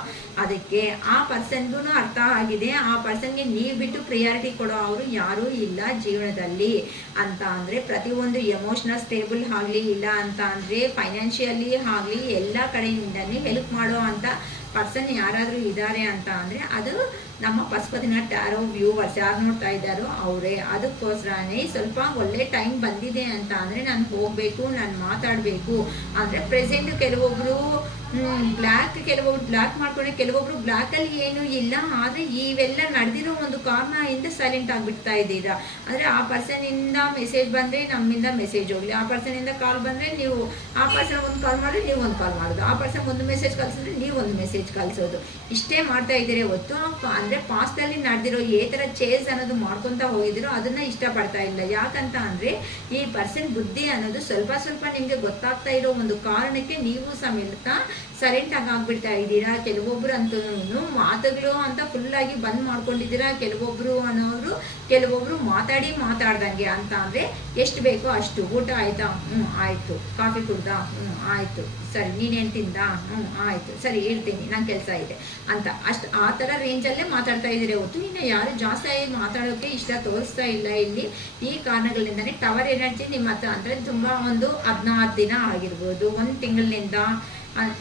ಅದಕ್ಕೆ ಆ ಪರ್ಸನ್ಗೂ ಅರ್ಥ ಆಗಿದೆ. ಆ ಪರ್ಸನ್ಗೆ ನೀವು ಬಿಟ್ಟು ಪ್ರಿಯಾರಿಟಿ ಕೊಡೋ ಅವರು ಯಾರೂ ಇಲ್ಲ ಜೀವನದಲ್ಲಿ ಅಂತ ಅಂದರೆ ಪ್ರತಿಯೊಂದು ಎಮೋಷ್ನಲ್ ಸ್ಟೇಬಲ್ ಆಗಲಿ ಇಲ್ಲ ಅಂತ ಅಂದರೆ ಫೈನಾನ್ಷಿಯಲಿ ಆಗಲಿ ಎಲ್ಲ ಕಡೆಯಿಂದನೇ ಹೆಲ್ಪ್ ಮಾಡೋ ಅಂಥ ಪರ್ಸನ್ ಯಾರಾದರೂ ಇದ್ದಾರೆ ಅಂತ ಅಂದರೆ ಅದು ನಮ್ಮ ಪಸ್ಪದಿನ ಟ್ಯಾರೋ ವ್ಯೂವರ್ಸ್ ಯಾರು ನೋಡ್ತಾ ಇದ್ದಾರೋ ಅವರೇ. ಅದಕ್ಕೋಸ್ಕರನೇ ಸ್ವಲ್ಪ ಒಳ್ಳೆ ಟೈಮ್ ಬಂದಿದೆ ಅಂತ ಅಂದರೆ ನಾನು ಹೋಗಬೇಕು, ನಾನು ಮಾತಾಡಬೇಕು ಅಂದರೆ ಪ್ರೆಸೆಂಟ್ ಕೆಲವೊಬ್ಬರು ಕೆಲವೊಬ್ರು ಬ್ಲ್ಯಾಕ್ ಮಾಡ್ಕೊಂಡ್ರೆ ಕೆಲವೊಬ್ರು ಬ್ಲ್ಯಾಕಲ್ಲಿ ಏನೂ ಇಲ್ಲ. ಆದರೆ ಇವೆಲ್ಲ ನಡೆದಿರೋ ಒಂದು ಕಾರಣದಿಂದ ಸೈಲೆಂಟ್ ಆಗಿಬಿಡ್ತಾ ಇದ್ದೀರಾ. ಅಂದರೆ ಆ ಪರ್ಸನಿಂದ ಮೆಸೇಜ್ ಬಂದರೆ ನಮ್ಮಿಂದ ಮೆಸೇಜ್ ಹೋಗಲಿ, ಆ ಪರ್ಸನಿಂದ ಕಾಲ್ ಬಂದರೆ ನೀವು ಆ ಪರ್ಸನ್ ಒಂದು ಕಾಲ್ ಮಾಡಿದ್ರೆ ನೀವು ಒಂದು ಕಾಲ್ ಮಾಡೋದು, ಆ ಪರ್ಸನ್ ಒಂದು ಮೆಸೇಜ್ ಕಳಿಸಿದ್ರೆ ನೀವು ಒಂದು ಮೆಸೇಜ್ ಕಳಿಸೋದು, ಇಷ್ಟೇ ಮಾಡ್ತಾ ಇದ್ದೀರಿ ಹೊತ್ತು ಅಂದರೆ ಪಾಸ್ಟಲ್ಲಿ ನಡೆದಿರೋ ಈ ಥರ ಚೇಸ್ ಅನ್ನೋದು ಮಾಡ್ಕೊತಾ ಹೋಗಿದ್ದೀರೋ ಅದನ್ನು ಇಷ್ಟಪಡ್ತಾ ಇಲ್ಲ. ಯಾಕಂತ ಅಂದರೆ ಈ ಪರ್ಸನ್ ಬುದ್ಧಿ ಅನ್ನೋದು ಸ್ವಲ್ಪ ನಿಮಗೆ ಗೊತ್ತಾಗ್ತಾ ಇರೋ ಒಂದು ಕಾರಣಕ್ಕೆ ನೀವು ಸಮೇತ ಸೈಲೆಂಟ್ ಆಗಿಬಿಡ್ತಾ ಇದ್ದೀರಾ. ಕೆಲವೊಬ್ರು ಅಂತೂ ಮಾತುಗಳು ಅಂತ ಫುಲ್ಲಾಗಿ ಬಂದ್ ಮಾಡ್ಕೊಂಡಿದ್ದೀರಾ. ಕೆಲವೊಬ್ರು ಅನ್ನೋರು ಕೆಲವೊಬ್ರು ಮಾತಾಡ್ದಂಗೆ ಅಂತ ಅಂದರೆ ಎಷ್ಟು ಬೇಕೋ ಅಷ್ಟು. ಊಟ ಆಯ್ತಾ? ಆಯಿತು. ಕಾಫಿ ಕುಡ್ದಾ? ಆಯಿತು. ಸರಿ, ನೀನೇನು ತಿಂದ? ಆಯಿತು. ಸರಿ, ಹೇಳ್ತೀನಿ, ನಂಗೆ ಕೆಲಸ ಇದೆ ಅಂತ. ಆ ಥರ ರೇಂಜಲ್ಲೇ ಮಾತಾಡ್ತಾ ಇದ್ದೀರಿ ಹೊತ್ತು ಇನ್ನು ಯಾರು ಜಾಸ್ತಿ ಮಾತಾಡೋಕ್ಕೆ ಇಷ್ಟ ತೋರಿಸ್ತಾ ಇಲ್ಲ ಇಲ್ಲಿ. ಈ ಕಾರಣಗಳಿಂದನೇ ಟವರ್ ಎನರ್ಜಿ ನಿಮ್ಮ ಹತ್ರ ಅಂದರೆ ತುಂಬ ಒಂದು 16 ದಿನ ಆಗಿರ್ಬೋದು, 1 ತಿಂಗಳಿನಿಂದ.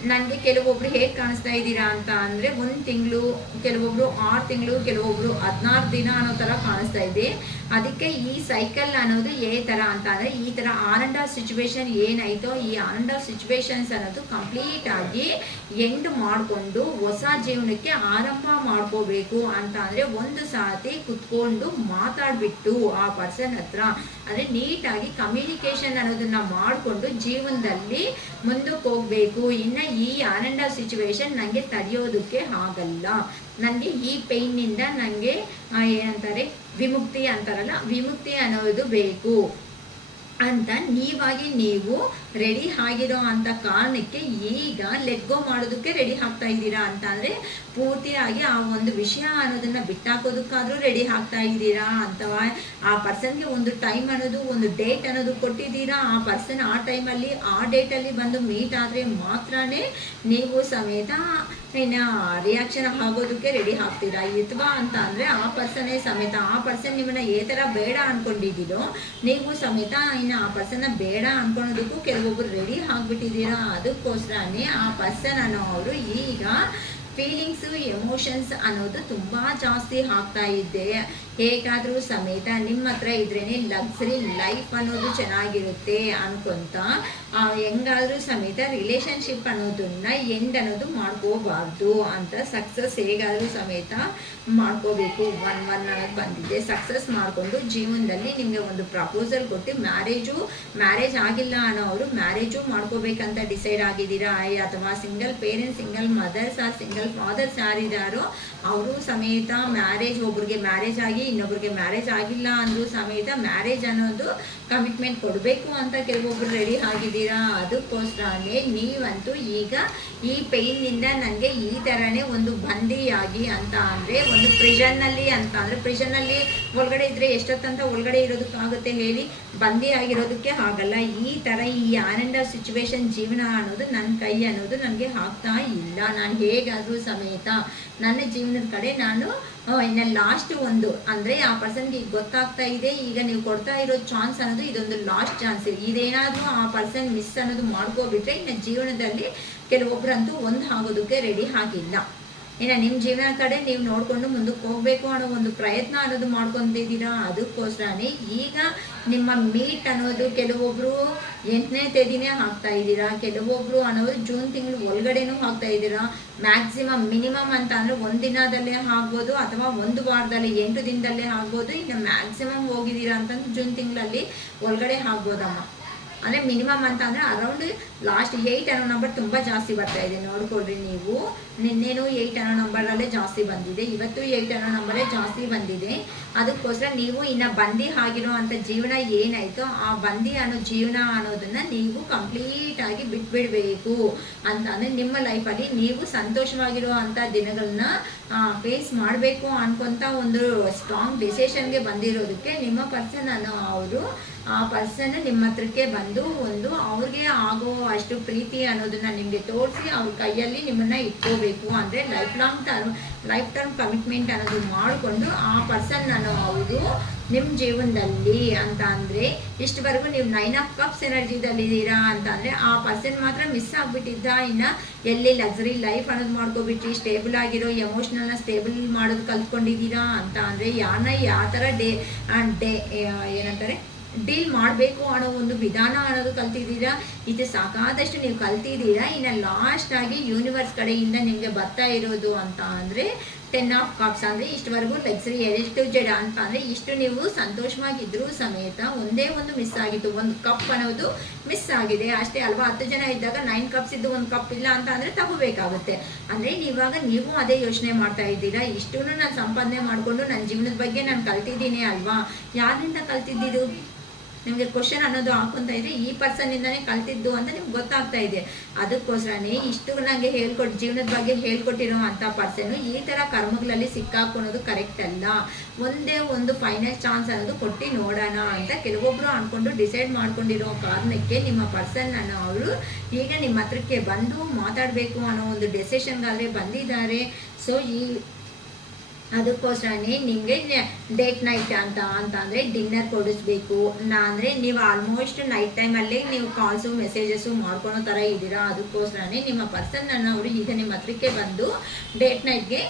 ನನಗೆ ಕೆಲವೊಬ್ರು ಹೇಗೆ ಕಾಣಿಸ್ತಾ ಇದ್ದೀರಾ ಅಂತ ಅಂದರೆ 1 ತಿಂಗಳು, ಕೆಲವೊಬ್ರು 6 ತಿಂಗಳು, ಕೆಲವೊಬ್ರು 16 ದಿನ ಅನ್ನೋ ಥರ ಕಾಣಿಸ್ತಾ ಇದೆ. ಅದಕ್ಕೆ ಈ ಸೈಕಲ್ ಅನ್ನೋದು ಥರ ಅಂತ ಅಂದರೆ ಈ ಥರ ಆನ್ ಆ್ಯಂಡ್ ಆಫ್ ಸಿಚುವೇಶನ್ ಏನಾಯಿತೋ ಈ ಆನ್ ಆ್ಯಂಡ್ ಆಫ್ ಸಿಚುವೇಶನ್ಸ್ ಅನ್ನೋದು ಕಂಪ್ಲೀಟ್ ಆಗಿ ಎಂಡ್ ಮಾಡಿಕೊಂಡು ಹೊಸ ಜೀವನಕ್ಕೆ ಆರಂಭ ಮಾಡ್ಕೋಬೇಕು ಅಂತ ಅಂದರೆ ಒಂದು ಸಾತಿ ಕುತ್ಕೊಂಡು ಮಾತಾಡಿಬಿಟ್ಟು ಆ ಪರ್ಸನ್ ಹತ್ರ ಅಂದರೆ ನೀಟಾಗಿ ಕಮ್ಯುನಿಕೇಷನ್ ಅನ್ನೋದನ್ನ ಮಾಡಿಕೊಂಡು ಜೀವನದಲ್ಲಿ ಮುಂದಕ್ಕೆ ಹೋಗಬೇಕು. ಇನ್ನು ಈ ಆನ್ ಆ್ಯಂಡ್ ಆಫ್ ಸಿಚುವೇಶನ್ ನನಗೆ ತಡೆಯೋದಕ್ಕೆ ಆಗಲ್ಲ, ನನಗೆ ಈ ಪೇಯ್ನಿಂದ ನನಗೆ ಏನಂತಾರೆ ವಿಮುಕ್ತಿ ಅಂತಾರಲ್ಲ, ವಿಮುಕ್ತಿ ಅನ್ನೋದು ಬೇಕು ಅಂತ ನೀವಾಗಿ ನೀವು ರೆಡಿ ಆಗಿರೋ ಅಂಥ ಕಾರಣಕ್ಕೆ ಈಗ ಲೆಟ್ ಗೋ ಮಾಡೋದಕ್ಕೆ ರೆಡಿ ಆಗ್ತಾ ಇದ್ದೀರಾ ಅಂತ ಅಂದರೆ ಪೂರ್ತಿಯಾಗಿ ಆ ಒಂದು ವಿಷಯ ಅನ್ನೋದನ್ನು ಬಿಟ್ಟಾಕೋದಕ್ಕಾದರೂ ರೆಡಿ ಆಗ್ತಾ ಇದ್ದೀರಾ ಅಥವಾ ಆ ಪರ್ಸನ್ಗೆ ಒಂದು ಟೈಮ್ ಅನ್ನೋದು ಒಂದು ಡೇಟ್ ಅನ್ನೋದು ಕೊಟ್ಟಿದ್ದೀರಾ. ಆ ಪರ್ಸನ್ ಆ ಟೈಮಲ್ಲಿ ಆ ಡೇಟಲ್ಲಿ ಬಂದು ಮೀಟ್ ಆದರೆ ಮಾತ್ರನೇ ನೀವು ಸಮೇತ ಇನ್ನು ರಿಯಾಕ್ಷನ್ ಆಗೋದಕ್ಕೆ ರೆಡಿ ಆಗ್ತೀರಾ. ಅಥವಾ ಅಂತ ಅಂದರೆ ಆ ಪರ್ಸನ್ನೇ ಸಮೇತ ಆ ಪರ್ಸನ್ ನಿಮ್ಮನ್ನ ಥರ ಬೇಡ ಅಂದ್ಕೊಂಡಿದ್ದೀರೋ ನೀವು ಸಮೇತ ಇನ್ನು ಆ ಪರ್ಸನ್ನ ಬೇಡ ಅಂದ್ಕೊಳೋದಕ್ಕೂ ಕೆಲವೊಬ್ರು ರೆಡಿ ಆಗಿಬಿಟ್ಟಿದ್ದೀರಾ. ಅದಕ್ಕೋಸ್ಕರನೇ ಆ ಪರ್ಸನ್ ಅನ್ನೋ ಅವರು ಈಗ ಫೀಲಿಂಗ್ಸು ಎಮೋಷನ್ಸ್ ಅನ್ನೋದು ತುಂಬ ಜಾಸ್ತಿ ಆಗ್ತಾ ಇದೆ. ಹೇಗಾದರೂ ಸಮೇತ ನಿಮ್ಮ ಹತ್ರ ಇದ್ರೇ ಲಕ್ಸರಿ ಲೈಫ್ ಅನ್ನೋದು ಚೆನ್ನಾಗಿರುತ್ತೆ ಅನ್ಕೊಂತ ಹೆಂಗಾದರೂ ಸಮೇತ ರಿಲೇಷನ್ಶಿಪ್ ಅನ್ನೋದನ್ನ ಎಂಡ್ ಅನ್ನೋದು ಮಾಡ್ಕೋಬಾರ್ದು ಅಂತ ಸಕ್ಸಸ್ ಹೇಗಾದರೂ ಸಮೇತ ಮಾಡ್ಕೋಬೇಕು. 1 ಅನ್ನೋದು ಬಂದಿದೆ, ಸಕ್ಸಸ್ ಮಾಡಿಕೊಂಡು ಜೀವನದಲ್ಲಿ ನಿಮಗೆ ಒಂದು ಪ್ರಪೋಸಲ್ ಕೊಟ್ಟು ಮ್ಯಾರೇಜ್ ಆಗಿಲ್ಲ ಅನ್ನೋರು ಮ್ಯಾರೇಜು ಮಾಡ್ಕೋಬೇಕಂತ ಡಿಸೈಡ್ ಆಗಿದ್ದೀರಾ. ಅಥವಾ single parents, single mothers or single fathers ಯಾರಿದ್ದಾರೋ ಅವರು ಸಮೇತ ಒಬ್ರಿಗೆ ಮ್ಯಾರೇಜ್ ಆಗಿ ಇನ್ನೊಬ್ರಿಗೆ ಮ್ಯಾರೇಜ್ ಆಗಿಲ್ಲ ಅಂದ್ರೂ ಸಮೇತ ಮ್ಯಾರೇಜ್ ಅನ್ನೋದು ಕಮಿಟ್ಮೆಂಟ್ ಕೊಡಬೇಕು ಅಂತ ಕೆಲವೊಬ್ರು ರೆಡಿ ಆಗಿದ್ದೀರಾ. ಅದಕ್ಕೋಸ್ಕರನೇ ನೀವಂತೂ ಈಗ ಈ ಪೇಯ್ನಿಂದ ನನಗೆ ಈ ಥರನೇ ಒಂದು ಬಂದಿಯಾಗಿ ಅಂತ ಅಂದರೆ ಒಂದು ಪ್ರಿಷನ್ನಲ್ಲಿ ಅಂತ ಅಂದರೆ ಪ್ರಿಷನ್ನಲ್ಲಿ ಒಳಗಡೆ ಇದ್ದರೆ ಎಷ್ಟೊತ್ತಂತ ಒಳಗಡೆ ಇರೋದಕ್ಕಾಗುತ್ತೆ ಹೇಳಿ, ಬಂದಿ ಆಗಿರೋದಕ್ಕೆ ಆಗಲ್ಲ. ಈ ಥರ ಈ ಆನ್ ಆ್ಯಂಡ್ ಆಫ್ ಸಿಚುವೇಶನ್ ಜೀವನ ಅನ್ನೋದು ನನ್ನ ಕೈ ಅನ್ನೋದು ನನಗೆ ಆಗ್ತಾ ಇಲ್ಲ. ನಾನು ಹೇಗಾದರೂ ಸಮೇತ ನನ್ನ ಜೀವನದ ಕಡೆ ನಾನು ಇನ್ನು ಲಾಸ್ಟ್ ಒಂದು ಅಂದರೆ ಆ ಪರ್ಸನ್ಗೆ ಗೊತ್ತಾಗ್ತಾ ಇದೆ ಈಗ ನೀವು ಕೊಡ್ತಾ ಇರೋ ಚಾನ್ಸ್ ಅನ್ನೋದು ಇದೊಂದು ಲಾಸ್ಟ್ ಚಾನ್ಸ್. ಇದೇನಾದರೂ ಆ ಪರ್ಸನ್ ಮಿಸ್ ಅನ್ನೋದು ಮಾಡ್ಕೋಬಿಟ್ರೆ ಇನ್ನು ಜೀವನದಲ್ಲಿ ಕೆಲವೊಬ್ಬರಂತೂ ಒಂದು ಆಗೋದಕ್ಕೆ ರೆಡಿ ಆಗಿಲ್ಲ. ಇನ್ನು ನಿಮ್ಮ ಜೀವನ ಕಡೆ ನೀವು ನೋಡಿಕೊಂಡು ಮುಂದಕ್ಕೆ ಹೋಗಬೇಕು ಅನ್ನೋ ಒಂದು ಪ್ರಯತ್ನ ಅನ್ನೋದು ಮಾಡ್ಕೊತಿದ್ದೀರಾ. ಅದಕ್ಕೋಸ್ಕರನೇ ಈಗ ನಿಮ್ಮ ಮೀಟ್ ಅನ್ನೋದು ಕೆಲವೊಬ್ಬರು 8ನೇ ತೇದಿನೇ ಹಾಕ್ತಾ ಇದ್ದೀರಾ, ಕೆಲವೊಬ್ಬರು ಅನ್ನೋದು ಜೂನ್ ತಿಂಗಳು ಒಳಗಡೆನೂ ಹಾಕ್ತಾ ಇದ್ದೀರಾ. ಮ್ಯಾಕ್ಸಿಮಮ್ ಮಿನಿಮಮ್ ಅಂತ ಅಂದರೆ 1 ದಿನದಲ್ಲೇ ಆಗ್ಬೋದು ಅಥವಾ 1 ವಾರದಲ್ಲಿ 8 ದಿನದಲ್ಲೇ ಆಗ್ಬೋದು. ಇನ್ನು ಮ್ಯಾಕ್ಸಿಮಮ್ ಹೋಗಿದ್ದೀರಾ ಅಂತಂದ್ರೆ ಜೂನ್ ತಿಂಗಳಲ್ಲಿ ಒಳಗಡೆ ಆಗ್ಬೋದಮ್ಮ. ಅಂದರೆ ಮಿನಿಮಮ್ ಅಂತ ಅಂದರೆ ಅರೌಂಡ್ ಲಾಸ್ಟ್ 8 ಅನ್ನೋ ನಂಬರ್ ತುಂಬ ಜಾಸ್ತಿ ಬರ್ತಾ ಇದೆ. ನೋಡ್ಕೊಳ್ರಿ ನೀವು, ನಿನ್ನೆನೂ 8 ಅನ್ನೋ ನಂಬರಲ್ಲೇ ಜಾಸ್ತಿ ಬಂದಿದೆ, ಇವತ್ತು 8 ಅನ್ನೋ ನಂಬರೇ ಜಾಸ್ತಿ ಬಂದಿದೆ. ಅದಕ್ಕೋಸ್ಕರ ನೀವು ಇನ್ನು ಬಂದಿ ಆಗಿರೋ ಅಂಥ ಜೀವನ ಏನಾಯಿತೋ ಆ ಬಂದಿ ಅನ್ನೋ ಜೀವನ ಅನ್ನೋದನ್ನು ನೀವು ಕಂಪ್ಲೀಟಾಗಿ ಬಿಟ್ಬಿಡಬೇಕು ಅಂತ ಅಂದರೆ ನಿಮ್ಮ ಲೈಫಲ್ಲಿ ನೀವು ಸಂತೋಷವಾಗಿರೋ ಅಂಥ ದಿನಗಳನ್ನ ಫೇಸ್ ಮಾಡಬೇಕು ಅನ್ಕೊಂತ ಒಂದು ಸ್ಟ್ರಾಂಗ್ ಡಿಸಿಷನ್ಗೆ ಬಂದಿರೋದಕ್ಕೆ ನಿಮ್ಮ ಪರ್ಸನ್ ಅನ್ನೋ ಅವರು ಆ ಪರ್ಸನ್ ನಿಮ್ಮ ಹತ್ರಕ್ಕೆ ಬಂದು ಒಂದು ಅವ್ರಿಗೆ ಆಗೋ ಅಷ್ಟು ಪ್ರೀತಿ ಅನ್ನೋದನ್ನ ನಿಮಗೆ ತೋರಿಸಿ ಅವ್ರ ಕೈಯಲ್ಲಿ ನಿಮ್ಮನ್ನ ಇಟ್ಕೋಬೇಕು. ಅಂದರೆ ಲೈಫ್ ಟರ್ಮ್ ಕಮಿಟ್ಮೆಂಟ್ ಅನ್ನೋದು ಮಾಡಿಕೊಂಡು ಆ ಪರ್ಸನ್ ಅನ್ನೋ ಅವರು ನಿಮ್ಮ ಜೀವನದಲ್ಲಿ ಅಂತ ಅಂದರೆ ಇಷ್ಟವರೆಗೂ ನೀವು 9 ಆಫ್ ಕಪ್ಸ್ ಎನರ್ಜಿದಲ್ಲಿದ್ದೀರಾ ಅಂತ ಅಂದರೆ ಆ ಪರ್ಸನ್ ಮಾತ್ರ ಮಿಸ್ ಆಗಿಬಿಟ್ಟಿದ್ದ. ಇನ್ನು ಎಲ್ಲಿ ಲಕ್ಸರಿ ಲೈಫ್ ಅನ್ನೋದು ಮಾಡ್ಕೊಬಿಟ್ರಿ, ಸ್ಟೇಬಲ್ ಆಗಿರೋ ಎಮೋಷ್ನಲ್ನ ಸ್ಟೇಬಲ್ ಮಾಡೋದು ಕಲ್ತ್ಕೊಂಡಿದ್ದೀರಾ ಅಂತ ಅಂದರೆ ಯಾರನ್ನ ಯಾವ ಥರ ಏನಂತಾರೆ ಡೀಲ್ ಮಾಡಬೇಕು ಅನ್ನೋ ಒಂದು ವಿಧಾನ ಅನ್ನೋದು ಕಲ್ತಿದ್ದೀರಾ. ಇದು ಸಾಕಾದಷ್ಟು ನೀವು ಕಲ್ತಿದ್ದೀರಾ. ಇನ್ನು ಲಾಸ್ಟ್ ಆಗಿ ಯೂನಿವರ್ಸ್ ಕಡೆಯಿಂದ ನಿಮಗೆ ಬರ್ತಾ ಇರೋದು ಅಂತ ಅಂದರೆ 10 ಆಫ್ ಕಪ್ಸ್ ಅಂದರೆ ಇಷ್ಟವರೆಗೂ ಲಕ್ಸರಿ ಎಡಿಟೆಡ್ ಅಂತ ಅಂದರೆ ಇಷ್ಟು ನೀವು ಸಂತೋಷವಾಗಿದ್ದರೂ ಸಮೇತ ಒಂದೇ ಒಂದು ಮಿಸ್ ಆಗಿತ್ತು, ಒಂದು ಕಪ್ ಅನ್ನೋದು ಮಿಸ್ ಆಗಿದೆ ಅಷ್ಟೇ ಅಲ್ವಾ. 10 ಜನ ಇದ್ದಾಗ 9 ಕಪ್ಸ್ ಇದ್ದು 1 ಕಪ್ ಇಲ್ಲ ಅಂತ ಅಂದರೆ ತಗೋಬೇಕಾಗುತ್ತೆ. ಅಂದರೆ ಇವಾಗ ನೀವು ಅದೇ ಯೋಚನೆ ಮಾಡ್ತಾ ಇದ್ದೀರಾ, ಇಷ್ಟೂ ನಾನು ಸಂಪಾದನೆ ಮಾಡಿಕೊಂಡು ನನ್ನ ಜೀವನದ ಬಗ್ಗೆ ನಾನು ಕಲ್ತಿದ್ದೀನಿ ಅಲ್ವಾ. ಯಾರಿಂದ ಕಲ್ತಿದ್ದಿದ್ದು? ನಿಮಗೆ ಕ್ವಶನ್ ಅನ್ನೋದು ಹಾಕೊಂತ ಇದ್ರೆ ಈ ಪರ್ಸನ್ನಿಂದನೇ ಕಲ್ತಿದ್ದು ಅಂತ ನಿಮ್ಗೆ ಗೊತ್ತಾಗ್ತಾ ಇದೆ. ಅದಕ್ಕೋಸ್ಕರನೇ ಇಷ್ಟು ನನಗೆ ಜೀವನದ ಬಗ್ಗೆ ಹೇಳ್ಕೊಟ್ಟಿರೋ ಅಂಥ ಪರ್ಸನ್ ಈ ಥರ ಕರ್ಮಗಳಲ್ಲಿ ಸಿಕ್ಕಾಕೊಳೋದು ಕರೆಕ್ಟ್ ಅಲ್ಲ. ಒಂದೇ ಒಂದು ಫೈನಲ್ ಚಾನ್ಸ್ ಅನ್ನೋದು ಕೊಟ್ಟು ನೋಡೋಣ ಅಂತ ಕೆಲವೊಬ್ರು ಅನ್ಕೊಂಡು ಡಿಸೈಡ್ ಮಾಡ್ಕೊಂಡಿರೋ ಕಾರಣಕ್ಕೆ ನಿಮ್ಮ ಪರ್ಸನ್ ಅವರು ಈಗ ನಿಮ್ಮ ಹತ್ರಕ್ಕೆ ಬಂದು ಮಾತಾಡಬೇಕು ಅನ್ನೋ ಒಂದು ಡೆಸಿಷನ್ಗಾದರೆ ಬಂದಿದ್ದಾರೆ. ಸೊ ಅದಕ್ಕೋಸ್ಕರನೇ ನಿಮಗೆ ಡೇಟ್ ನೈಟ್ ಅಂತಂದರೆ ಡಿನ್ನರ್ ಕೊಡಿಸ್ಬೇಕು ಅಂದರೆ ನೀವು ಆಲ್ಮೋಸ್ಟ್ ನೈಟ್ ಟೈಮಲ್ಲೇ ನೀವು ಕಾಲ್ಸು ಮೆಸೇಜಸ್ಸು ಮಾಡ್ಕೊಳೋ ಥರ ಇದ್ದೀರಾ. ಅದಕ್ಕೋಸ್ಕರನೇ ನಿಮ್ಮ ಪರ್ಸನ್ ಅವರು ಈಗ ನಿಮ್ಮ ಹತ್ರಕ್ಕೆ ಬಂದು ಡೇಟ್ ನೈಟ್ಗೆ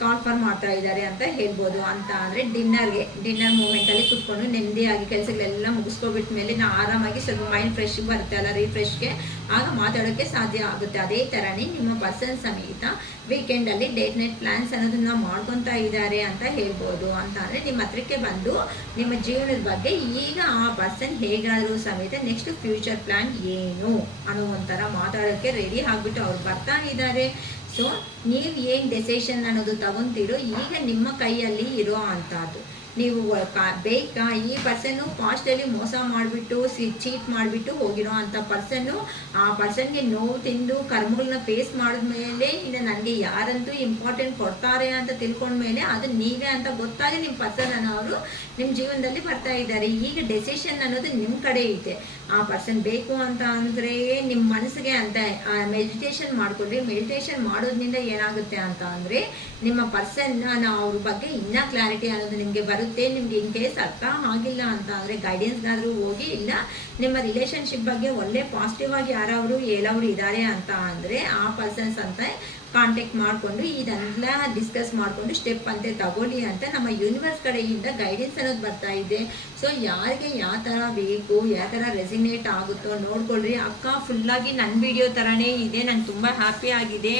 ಕಾನ್ಫರ್ಮ್ ಮಾಡ್ತಾ ಇದ್ದಾರೆ ಅಂತ ಹೇಳ್ಬೋದು. ಅಂತ ಅಂದರೆ ಡಿನ್ನರ್ ಮೂಮೆಂಟಲ್ಲಿ ಕುತ್ಕೊಂಡು ನೆಮ್ಮದಿಯಾಗಿ ಕೆಲಸಗಳೆಲ್ಲ ಮುಗಿಸ್ಕೊಬಿಟ್ಟ ಮೇಲೆ ನಾವು ಆರಾಮಾಗಿ ಸ್ವಲ್ಪ ಮೈಂಡ್ ಫ್ರೆಶ್ ಬರುತ್ತೆ ಅಲ್ಲ, ರಿಫ್ರೆಶ್ಗೆ, ಆಗ ಮಾತಾಡೋಕ್ಕೆ ಸಾಧ್ಯ ಆಗುತ್ತೆ. ಅದೇ ಥರನೇ ನಿಮ್ಮ ಪರ್ಸನ್ ಸಮೇತ ವೀಕೆಂಡಲ್ಲಿ ಡೇಟ್ ನೈಟ್ ಪ್ಲ್ಯಾನ್ಸ್ ಅನ್ನೋದನ್ನ ಮಾಡ್ಕೊತಾ ಇದ್ದಾರೆ ಅಂತ ಹೇಳ್ಬೋದು. ಅಂತ ಅಂದರೆ ನಿಮ್ಮ ಹತ್ರಕ್ಕೆ ಬಂದು ನಿಮ್ಮ ಜೀವನದ ಬಗ್ಗೆ ಈಗ ಆ ಪರ್ಸನ್ ಹೇಗಾದರೂ ಸಮೇತ ನೆಕ್ಸ್ಟ್ ಫ್ಯೂಚರ್ ಪ್ಲ್ಯಾನ್ ಏನು ಅನ್ನೋ ಒಂಥರ ಮಾತಾಡೋಕ್ಕೆ ರೆಡಿ ಆಗಿಬಿಟ್ಟು ಅವ್ರು ಬರ್ತಾ ಇದ್ದಾರೆ. ಸೊ ನೀವು ಏನು ಡೆಸಿಷನ್ ಅನ್ನೋದು ತಗೊತೀರೋ ಈಗ ನಿಮ್ಮ ಕೈಯಲ್ಲಿ ಇರೋ ಅಂಥದ್ದು. ನೀವು ಬೇಕಾ ಈ ಪರ್ಸನ್ನು ಪಾಸ್ಟಲ್ಲಿ ಮೋಸ ಮಾಡಿಬಿಟ್ಟು ಚೀಟ್ ಮಾಡಿಬಿಟ್ಟು ಹೋಗಿರೋ ಅಂಥ ಪರ್ಸನ್ನು ಆ ಪರ್ಸನ್ಗೆ ನೋವು ತಿಂದು ಕರ್ಮಗಳನ್ನ ಫೇಸ್ ಮಾಡಿದ್ಮೇಲೆ ಇನ್ನು ನನಗೆ ಯಾರಂತೂ ಇಂಪಾರ್ಟೆಂಟ್ ಕೊಡ್ತಾರೆ ಅಂತ ತಿಳ್ಕೊಂಡ್ಮೇಲೆ ಅದು ನೀವೇ ಅಂತ ಗೊತ್ತಾಗಿ ನಿಮ್ಮ ಪರ್ಸನ್ ಅನ್ನೋರು ನಿಮ್ಮ ಜೀವನದಲ್ಲಿ ಬರ್ತಾ ಇದ್ದಾರೆ. ಈಗ ಡೆಸಿಷನ್ ಅನ್ನೋದು ನಿಮ್ಮ ಕಡೆ ಇದೆ. ಆ ಪರ್ಸನ್ ಬೇಕು ಅಂತ ಅಂದರೆ ನಿಮ್ಮ ಮನಸ್ಸಿಗೆ ಅಂತ ಮೆಡಿಟೇಷನ್ ಮಾಡಿಕೊಡ್ರಿ. ಮೆಡಿಟೇಷನ್ ಮಾಡೋದ್ರಿಂದ ಏನಾಗುತ್ತೆ ಅಂತ ಅಂದರೆ ನಿಮ್ಮ ಪರ್ಸನ್ ಅವ್ರ ಬಗ್ಗೆ ಇನ್ನೂ ಕ್ಲಾರಿಟಿ ಅನ್ನೋದು ನಿಮಗೆ ಬರುತ್ತೆ. ನಿಮ್ಗೆ ಇನ್ ಕೇಸ್ ಅರ್ಥ ಆಗಿಲ್ಲ ಅಂತ ಅಂದರೆ ಗೈಡೆನ್ಸ್ಗಾದರೂ ಹೋಗಿ, ಇಲ್ಲ ನಿಮ್ಮ ರಿಲೇಷನ್ಶಿಪ್ ಬಗ್ಗೆ ಒಳ್ಳೆ ಪಾಸಿಟಿವ್ ಆಗಿ ಯಾರಾದರೂ ಹೇಳೋರು ಇದ್ದಾರೆ ಅಂತ ಅಂದರೆ ಆ ಪರ್ಸನ್ಸ್ ಅಂತ ಕಾಂಟ್ಯಾಕ್ಟ್ ಮಾಡಿಕೊಂಡು ಇದೆಲ್ಲ ಡಿಸ್ಕಸ್ ಮಾಡಿಕೊಂಡು ಸ್ಟೆಪ್ ಅಂತೆ ತಗೊಳ್ಳಿ ಅಂತ ನಮ್ಮ ಯೂನಿವರ್ಸ್ ಕಡೆಯಿಂದ ಗೈಡೆನ್ಸ್ ಅನ್ನೋದು ಬರ್ತಾ ಇದೆ. ಸೊ ಯಾರಿಗೆ ಯಾವ ಥರ ಬೇಕು, ಯಾವ ಥರ ರೆಸಿನೇಟ್ ಆಗುತ್ತೋ ನೋಡ್ಕೊಳ್ರಿ. ಅಕ್ಕ ಫುಲ್ಲಾಗಿ ನನ್ನ ವಿಡಿಯೋ ಥರನೇ ಇದೆ, ನಂಗೆ ತುಂಬ ಹ್ಯಾಪಿ ಆಗಿದೆ.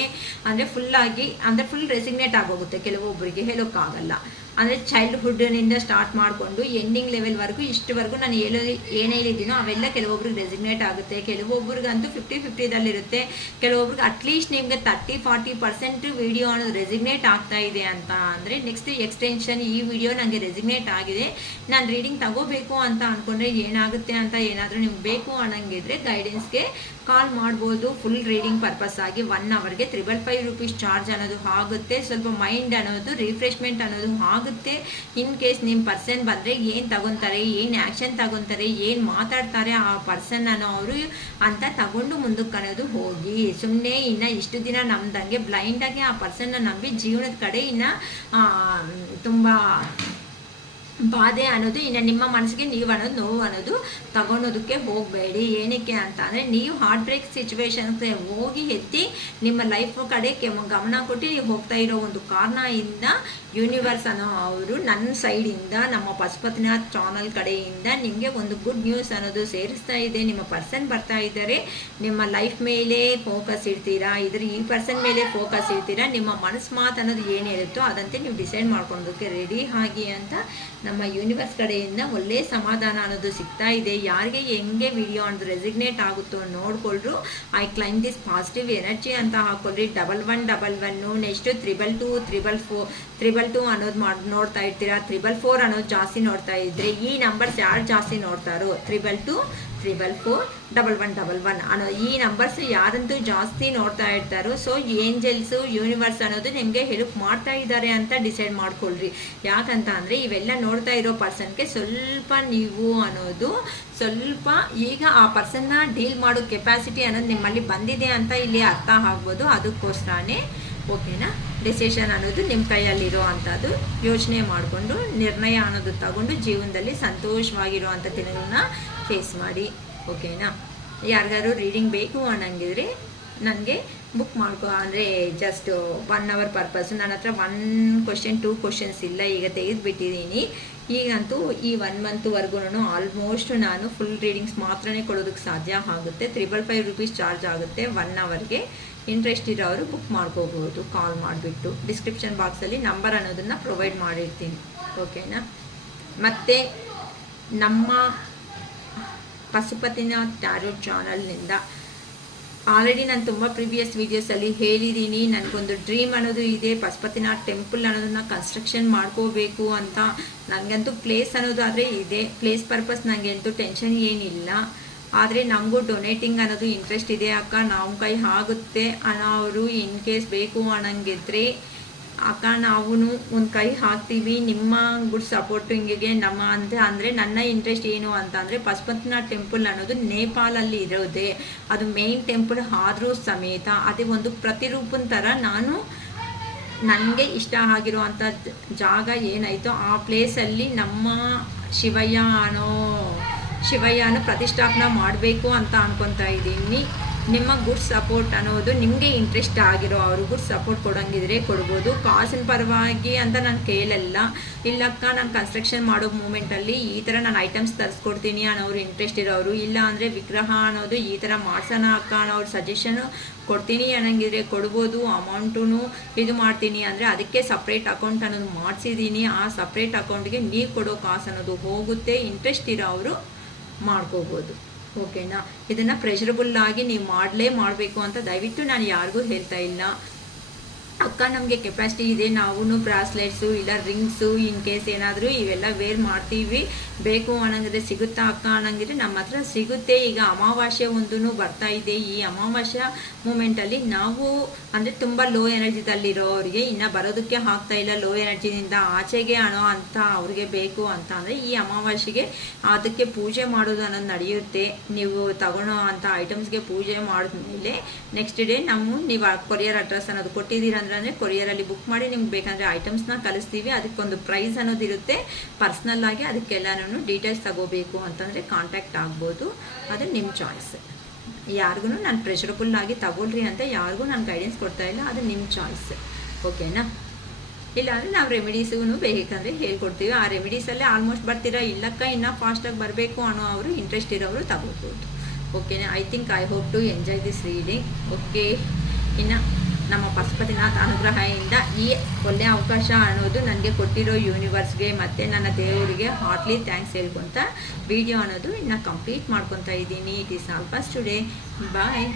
ಅಂದರೆ ಫುಲ್ ರೆಸಿನೇಟ್ ಆಗೋಗುತ್ತೆ. ಕೆಲವೊಬ್ಬರಿಗೆ ಹೇಳೋಕ್ಕಾಗಲ್ಲ. ಅಂದರೆ ಚೈಲ್ಡ್ಹುಡ್ನಿಂದ ಸ್ಟಾರ್ಟ್ ಮಾಡಿಕೊಂಡು ಎಂಡಿಂಗ್ ಲೆವೆಲ್ವರೆಗೂ ಇಷ್ಟುವರೆಗೂ ನಾನು ಏನು ಹೇಳಿದ್ದೀನೋ ಅವೆಲ್ಲ ಕೆಲವೊಬ್ರಿಗೆ ರೆಸಿಗ್ನೇಟ್ ಆಗುತ್ತೆ. ಕೆಲವೊಬ್ರಿಗಂತೂ 50-50ದಲ್ಲಿರುತ್ತೆ. ಕೆಲವೊಬ್ರಿಗೆ ಅಟ್ಲೀಸ್ಟ್ ನಿಮಗೆ 30-40% ವಿಡಿಯೋ ಅನ್ನೋದು ರೆಸಿಗ್ನೇಟ್ ಆಗ್ತಾ ಇದೆ ಅಂತ ಅಂದರೆ ನೆಕ್ಸ್ಟ್ ಎಕ್ಸ್ಟೆನ್ಷನ್ ಈ ವಿಡಿಯೋ ನನಗೆ ರೆಸಿಗ್ನೇಟ್ ಆಗಿದೆ, ನಾನು ರೀಡಿಂಗ್ ತಗೋಬೇಕು ಅಂತ ಅಂದ್ಕೊಂಡ್ರೆ ಏನಾಗುತ್ತೆ ಅಂತ ಏನಾದರೂ ನಿಮ್ಗೆ ಬೇಕು ಅನ್ನಂಗಿದ್ರೆ ಗೈಡೆನ್ಸ್ಗೆ ಕಾಲ್ ಮಾಡ್ಬೋದು. ಫುಲ್ ರೀಡಿಂಗ್ ಪರ್ಪಸ್ ಆಗಿ 1 ಅವರ್ಗೆ 555 ರೂಪೀಸ್ ಚಾರ್ಜ್ ಅನ್ನೋದು ಆಗುತ್ತೆ. ಸ್ವಲ್ಪ ಮೈಂಡ್ ಅನ್ನೋದು ರಿಫ್ರೆಶ್ಮೆಂಟ್ ಅನ್ನೋದು ಆಗುತ್ತೆ. ಇನ್ ಕೇಸ್ ನಿಮ್ಮ ಪರ್ಸನ್ ಬಂದರೆ ಏನು ತಗೊತಾರೆ, ಏನು ಆ್ಯಕ್ಷನ್ ತಗೊತಾರೆ, ಏನು ಮಾತಾಡ್ತಾರೆ ಆ ಪರ್ಸನ್ ಅನ್ನೋರು ಅಂತ ತಗೊಂಡು ಮುಂದಕ್ಕೆ ಅನ್ನೋದು ಹೋಗಿ. ಸುಮ್ಮನೆ ಇನ್ನು ಇಷ್ಟು ದಿನ ನಮ್ದಂಗೆ ಬ್ಲೈಂಡಾಗಿ ಆ ಪರ್ಸನ್ನ ನಂಬಿ ಜೀವನದ ಕಡೆ ಇನ್ನು ತುಂಬ ಬಾಧೆ ಅನ್ನೋದು ಇನ್ನು ನಿಮ್ಮ ಮನಸ್ಸಿಗೆ ನೀವು ಅನ್ನೋದು ನೋವು ಅನ್ನೋದು ತಗೊಳೋದಕ್ಕೆ ಹೋಗಬೇಡಿ. ಏನಕ್ಕೆ ಅಂತ ಅಂದರೆ ನೀವು ಹಾರ್ಟ್ ಬ್ರೇಕ್ ಸಿಚುವೇಶನ್ಗೆ ಹೋಗಿ ಎತ್ತಿ ನಿಮ್ಮ ಲೈಫ್ ಕಡೆ ಗಮನ ಕೊಟ್ಟು ನೀವು ಹೋಗ್ತಾ ಇರೋ ಒಂದು ಕಾರಣದಿಂದ ಯೂನಿವರ್ಸ್ ಅನ್ನೋ ಅವರು ನನ್ನ ಸೈಡಿಂದ ನಮ್ಮ ಪಶುಪತಿನಾಥ್ ಚಾನಲ್ ಕಡೆಯಿಂದ ನಿಮಗೆ ಒಂದು ಗುಡ್ ನ್ಯೂಸ್ ಅನ್ನೋದು ಸೇರಿಸ್ತಾ ಇದೆ. ನಿಮ್ಮ ಪರ್ಸನ್ ಬರ್ತಾ ಇದ್ದಾರೆ, ನಿಮ್ಮ ಲೈಫ್ ಮೇಲೆ ಫೋಕಸ್ ಇಡ್ತೀರಾ, ಈ ಪರ್ಸನ್ ಮೇಲೆ ಫೋಕಸ್ ಇಡ್ತೀರಾ. ನಿಮ್ಮ ಮನಸ್ಸು ಮಾತು ಅನ್ನೋದು ಏನು ಹೇಳುತ್ತೋ ಅದಂತೆ ನೀವು ಡಿಸೈಡ್ ಮಾಡ್ಕೊಳ್ಳೋದಕ್ಕೆ ರೆಡಿ ಆಗಿ ಅಂತ ನಮ್ಮ ಯೂನಿವರ್ಸ್ ಕಡೆಯಿಂದ ಒಳ್ಳೆ ಸಮಾಧಾನ ಅನ್ನೋದು ಸಿಗ್ತಾ ಇದೆ. ಯಾರಿಗೆ ಹೆಂಗೆ ವಿಡಿಯೋ ಅನ್ನೋದು ರೆಸಿಗ್ನೇಟ್ ಆಗುತ್ತೋ ನೋಡ್ಕೊಳ್ರು. I claim this positive energy ಅಂತ ಹಾಕೊಳ್ರಿ. 1111 ನೆಕ್ಸ್ಟ್ 222 ಅನ್ನೋದು ನೋಡ್ತಾ ಇರ್ತೀರಾ. 444 ಅನ್ನೋದು ಜಾಸ್ತಿ ನೋಡ್ತಾ ಇದ್ರೆ ಈ ನಂಬರ್ಸ್ ಯಾರು ಜಾಸ್ತಿ ನೋಡ್ತಾರೋ 222 444 1111 ಅನ್ನೋ ಈ ನಂಬರ್ಸ್ ಯಾರಂತೂ ಜಾಸ್ತಿ ನೋಡ್ತಾ ಇರ್ತಾರೋ ಸೊ ಏಂಜಲ್ಸು ಯೂನಿವರ್ಸ್ ಅನ್ನೋದು ನಿಮಗೆ ಹೆಲ್ಪ್ ಮಾಡ್ತಾ ಇದ್ದಾರೆ ಅಂತ ಡಿಸೈಡ್ ಮಾಡ್ಕೊಳ್ರಿ. ಯಾಕಂತ ಅಂದರೆ ಇವೆಲ್ಲ ನೋಡ್ತಾ ಇರೋ ಪರ್ಸನ್ಗೆ ಸ್ವಲ್ಪ ಈಗ ಆ ಪರ್ಸನ್ನ ಡೀಲ್ ಮಾಡೋ ಕೆಪಾಸಿಟಿ ಅನ್ನೋದು ನಿಮ್ಮಲ್ಲಿ ಬಂದಿದೆ ಅಂತ ಇಲ್ಲಿ ಅರ್ಥ ಆಗ್ಬೋದು. ಅದಕ್ಕೋಸ್ಕರನೇ ಓಕೆನಾ, ಡಿಸಿಷನ್ ಅನ್ನೋದು ನಿಮ್ಮ ಕೈಯಲ್ಲಿರೋ ಅಂಥದ್ದು ಯೋಚನೆ ಮಾಡಿಕೊಂಡು ನಿರ್ಣಯ ಅನ್ನೋದು ತಗೊಂಡು ಜೀವನದಲ್ಲಿ ಸಂತೋಷವಾಗಿರೋ ಅಂಥ ದಿನಗಳನ್ನ ಫೇಸ್ ಮಾಡಿ. ಓಕೆನಾ, ಯಾರಿಗಾದ್ರು ರೀಡಿಂಗ್ ಬೇಕು ಅನ್ನಂಗಿದ್ರೆ ನನಗೆ ಬುಕ್ ಮಾಡ್ಕೊ. ಅಂದರೆ ಜಸ್ಟ್ 1 ಅವರ್ ಪರ್ಪಸ್ಸು. ನನ್ನ ಹತ್ರ 1 ಕ್ವಶನ್ 2 ಕ್ವಶನ್ಸ್ ಇಲ್ಲ, ಈಗ ತೆಗೆದುಬಿಟ್ಟಿದ್ದೀನಿ. ಈಗಂತೂ ಈ 1 ಮಂತ್ವರೆಗೂ ಆಲ್ಮೋಸ್ಟ್ ನಾನು ಫುಲ್ ರೀಡಿಂಗ್ಸ್ ಮಾತ್ರನೇ ಕೊಡೋದಕ್ಕೆ ಸಾಧ್ಯ ಆಗುತ್ತೆ. 555 ರೂಪೀಸ್ ಚಾರ್ಜ್ ಆಗುತ್ತೆ 1 ಅವರ್ಗೆ. ಇಂಟ್ರೆಸ್ಟ್ ಇರೋರು ಬುಕ್ ಮಾಡ್ಕೋಬೋದು ಕಾಲ್ ಮಾಡಿಬಿಟ್ಟು. ಡಿಸ್ಕ್ರಿಪ್ಷನ್ ಬಾಕ್ಸಲ್ಲಿ ನಂಬರ್ ಅನ್ನೋದನ್ನು ಪ್ರೊವೈಡ್ ಮಾಡಿರ್ತೀನಿ. ಓಕೆನಾ, ಮತ್ತು ನಮ್ಮ ಪಶುಪತಿನಾಥ್ ಟ್ಯಾರೋ ಚಾನಲ್ನಿಂದ ಆಲ್ರೆಡಿ ನಾನು ತುಂಬ ಪ್ರಿವಿಯಸ್ ವೀಡಿಯೋಸಲ್ಲಿ ಹೇಳಿದ್ದೀನಿ, ನನಗೊಂದು ಡ್ರೀಮ್ ಅನ್ನೋದು ಇದೆ, ಪಶುಪತಿನಾಥ್ ಟೆಂಪಲ್ ಅನ್ನೋದನ್ನು ಕನ್ಸ್ಟ್ರಕ್ಷನ್ ಮಾಡ್ಕೋಬೇಕು ಅಂತ. ನನಗಂತೂ ಪ್ಲೇಸ್ ಅನ್ನೋದಾದರೆ ಇದೆ, ಪ್ಲೇಸ್ ಪರ್ಪಸ್ ನನಗೆ ಅಂತೂ ಟೆನ್ಷನ್ ಏನಿಲ್ಲ. ಆದರೆ ನಮಗೂ ಡೊನೇಟಿಂಗ್ ಅನ್ನೋದು ಇಂಟ್ರೆಸ್ಟ್ ಇದೆ ಅಕ್ಕ, ನಮ್ಮ ಕೈ ಆಗುತ್ತೆ ಅನ್ನೋರು ಇನ್ ಕೇಸ್ ಬೇಕು ಅನ್ನಂಗಿದ್ರೆ ಅಕ್ಕ ನಾವು ಒಂದು ಕೈ ಹಾಕ್ತೀವಿ. ನಿಮ್ಮ ಗುಡ್ ಸಪೋರ್ಟಿಂಗಿಗೆ ನಮ್ಮ ಅಂದರೆ ನನ್ನ ಇಂಟ್ರೆಸ್ಟ್ ಏನು ಅಂತ ಅಂದರೆ ಪಶುಪತಿನಾಥ್ ಟೆಂಪಲ್ ಅನ್ನೋದು ನೇಪಾಳಲ್ಲಿ ಇರೋದೆ, ಅದು ಮೇನ್ ಟೆಂಪಲ್ ಆದರೂ ಸಮೇತ ಅದೇ ಒಂದು ಪ್ರತಿರೂಪನ ಥರ ನಾನು ನನಗೆ ಇಷ್ಟ ಆಗಿರುವಂಥ ಜಾಗ ಏನಾಯಿತೋ ಆ ಪ್ಲೇಸಲ್ಲಿ ನಮ್ಮ ಶಿವಯ್ಯನ ಪ್ರತಿಷ್ಠಾಪನೆ ಮಾಡಬೇಕು ಅಂತ ಅನ್ಕೊತಾ ಇದ್ದೀನಿ. ನಿಮ್ಮ ಗುಡ್ ಸಪೋರ್ಟ್ ಅನ್ನೋದು ನಿಮಗೆ ಇಂಟ್ರೆಸ್ಟ್ ಆಗಿರೋ ಅವರು ಗುಡ್ ಸಪೋರ್ಟ್ ಕೊಡೋಂಗಿದ್ರೆ ಕೊಡ್ಬೋದು. ಕಾಸಿನ ಪರವಾಗಿ ಅಂತ ನಾನು ಕೇಳಲ್ಲ. ಇಲ್ಲಕ್ಕ ನಾನು ಕನ್ಸ್ಟ್ರಕ್ಷನ್ ಮಾಡೋ ಮೂಮೆಂಟಲ್ಲಿ ಈ ಥರ ನಾನು ಐಟಮ್ಸ್ ತರಿಸ್ಕೊಡ್ತೀನಿ ಅನ್ನೋರು ಇಂಟ್ರೆಸ್ಟ್ ಇರೋರು, ಇಲ್ಲ ಅಂದರೆ ವಿಗ್ರಹ ಅನ್ನೋದು ಈ ಥರ ಮಾಡ್ಸೋಣ ಅಕ್ಕ ಅನ್ನೋರು ಸಜೆಷನು ಕೊಡ್ತೀನಿ ಅನ್ನಂಗಿದ್ರೆ ಕೊಡ್ಬೋದು. ಅಮೌಂಟು ಇದು ಮಾಡ್ತೀನಿ ಅಂದರೆ ಅದಕ್ಕೆ ಸಪ್ರೇಟ್ ಅಕೌಂಟ್ ಅನ್ನೋದು ಮಾಡಿಸಿದ್ದೀನಿ. ಆ ಸಪ್ರೇಟ್ ಅಕೌಂಟ್ಗೆ ನೀವು ಕೊಡೋ ಕಾಸು ಅನ್ನೋದು ಹೋಗುತ್ತೆ. ಇಂಟ್ರೆಸ್ಟ್ ಇರೋರು ಮಾಡ್ಕೋಬೋದು. ಓಕೆನಾ? ಇದನ್ನು ಪ್ರೆಷರಬುಲ್ಲಾಗಿ ನೀವು ಮಾಡಬೇಕು ಅಂತ ದಯವಿಟ್ಟು ನಾನು ಯಾರಿಗೂ ಹೇಳ್ತಾ ಇಲ್ಲ. ಅಕ್ಕ ನಮಗೆ ಕೆಪಾಸಿಟಿ ಇದೆ, ನಾವು ಬ್ರಾಸ್ಲೆಟ್ಸು ಇಲ್ಲ ರಿಂಗ್ಸು ಇನ್ ಕೇಸ್ ಏನಾದರೂ ಇವೆಲ್ಲ ವೇರ್ ಮಾಡ್ತೀವಿ, ಬೇಕು ಅನ್ನಂಗಿದ್ರೆ ಸಿಗುತ್ತಾ ಅಕ್ಕ ಅನ್ನಂಗಿದ್ರೆ ನಮ್ಮ ಹತ್ರ ಸಿಗುತ್ತೆ. ಈಗ ಅಮಾವಾಸ್ಯೆ ಒಂದು ಬರ್ತಾ ಇದೆ. ಈ ಅಮಾವಾಸ್ಯೆ ಮೂಮೆಂಟಲ್ಲಿ ನಾವು ಅಂದರೆ ತುಂಬ ಲೋ ಎನರ್ಜಿದಲ್ಲಿರೋರಿಗೆ ಇನ್ನು ಬರೋದಕ್ಕೆ ಆಗ್ತಾ ಇಲ್ಲ, ಲೋ ಎನರ್ಜಿಯಿಂದ ಆಚೆಗೆ ಅನ್ನೋ ಅಂತ ಅವ್ರಿಗೆ ಬೇಕು ಅಂತ ಅಂದರೆ ಈ ಅಮಾವಾಸ್ಯೆಗೆ ಅದಕ್ಕೆ ಪೂಜೆ ಮಾಡೋದು ಅನ್ನೋದು ನಡೆಯುತ್ತೆ. ನೀವು ತಗೊಳ್ಳೋ ಅಂಥ ಐಟಮ್ಸ್ಗೆ ಪೂಜೆ ಮಾಡಿದ್ಮೇಲೆ ನೆಕ್ಸ್ಟ್ ಡೇ ನೀವು ಕೊರಿಯರ್ ಅಡ್ರೆಸ್ ಅನ್ನೋದು ಕೊಟ್ಟಿದ್ದೀರ ಅಂದರೆ ಕೊರಿಯರಲ್ಲಿ ಬುಕ್ ಮಾಡಿ ನಿಮ್ಗೆ ಬೇಕಂದರೆ ಐಟಮ್ಸ್ನ ಕಳಿಸ್ತೀವಿ. ಅದಕ್ಕೊಂದು ಪ್ರೈಸ್ ಅನ್ನೋದಿರುತ್ತೆ. ಪರ್ಸ್ನಲ್ ಆಗಿ ಅದಕ್ಕೆಲ್ಲನೂ ಡೀಟೇಲ್ಸ್ ತಗೋಬೇಕು ಅಂತಂದರೆ ಕಾಂಟ್ಯಾಕ್ಟ್ ಆಗ್ಬೋದು. ಅದು ನಿಮ್ಮ ಚಾಯ್ಸ್. ಯಾರಿಗೂ ನಾನು ಪ್ರೆಷರಬುಲ್ಲಾಗಿ ತಗೊಳ್ರಿ ಅಂತ ಯಾರಿಗೂ ನಾನು ಗೈಡೆನ್ಸ್ ಕೊಡ್ತಾ ಇಲ್ಲ, ಅದು ನಿಮ್ಮ ಚಾಯ್ಸ್. ಓಕೆನಾ? ಇಲ್ಲಾಂದರೆ ನಾವು ರೆಮಿಡೀಸ್ಗೂ ಬೇಕಂದರೆ ಹೇಳ್ಕೊಡ್ತೀವಿ. ಆ ರೆಮಿಡೀಸಲ್ಲೇ ಆಲ್ಮೋಸ್ಟ್ ಬರ್ತೀರಾ, ಇಲ್ಲಕ್ಕ ಇನ್ನೂ ಫಾಸ್ಟಾಗಿ ಬರಬೇಕು ಅನ್ನೋ ಅವರು ಇಂಟ್ರೆಸ್ಟ್ ಇರೋರು ತಗೋಬೋದು. ಓಕೆನಾ? I hope to enjoy this reading. Okay, ಇನ್ನು ನಮ್ಮ ಪಶುಪತಿನಾಥ್ ಅನುಗ್ರಹದಿಂದ ಈ ಒಳ್ಳೆಯ ಅವಕಾಶ ಅನ್ನೋದು ನನಗೆ ಕೊಟ್ಟಿರೋ ಯೂನಿವರ್ಸ್ಗೆ ಮತ್ತು ನನ್ನ ದೇವರಿಗೆ ಹಾರ್ಟ್ಲಿ ಥ್ಯಾಂಕ್ಸ್ ಹೇಳ್ಕೊತ ವಿಡಿಯೋ ಅನ್ನೋದು ಇನ್ನು ಕಂಪ್ಲೀಟ್ ಮಾಡ್ಕೊತಾ ಇದ್ದೀನಿ. It is all for today. Bye.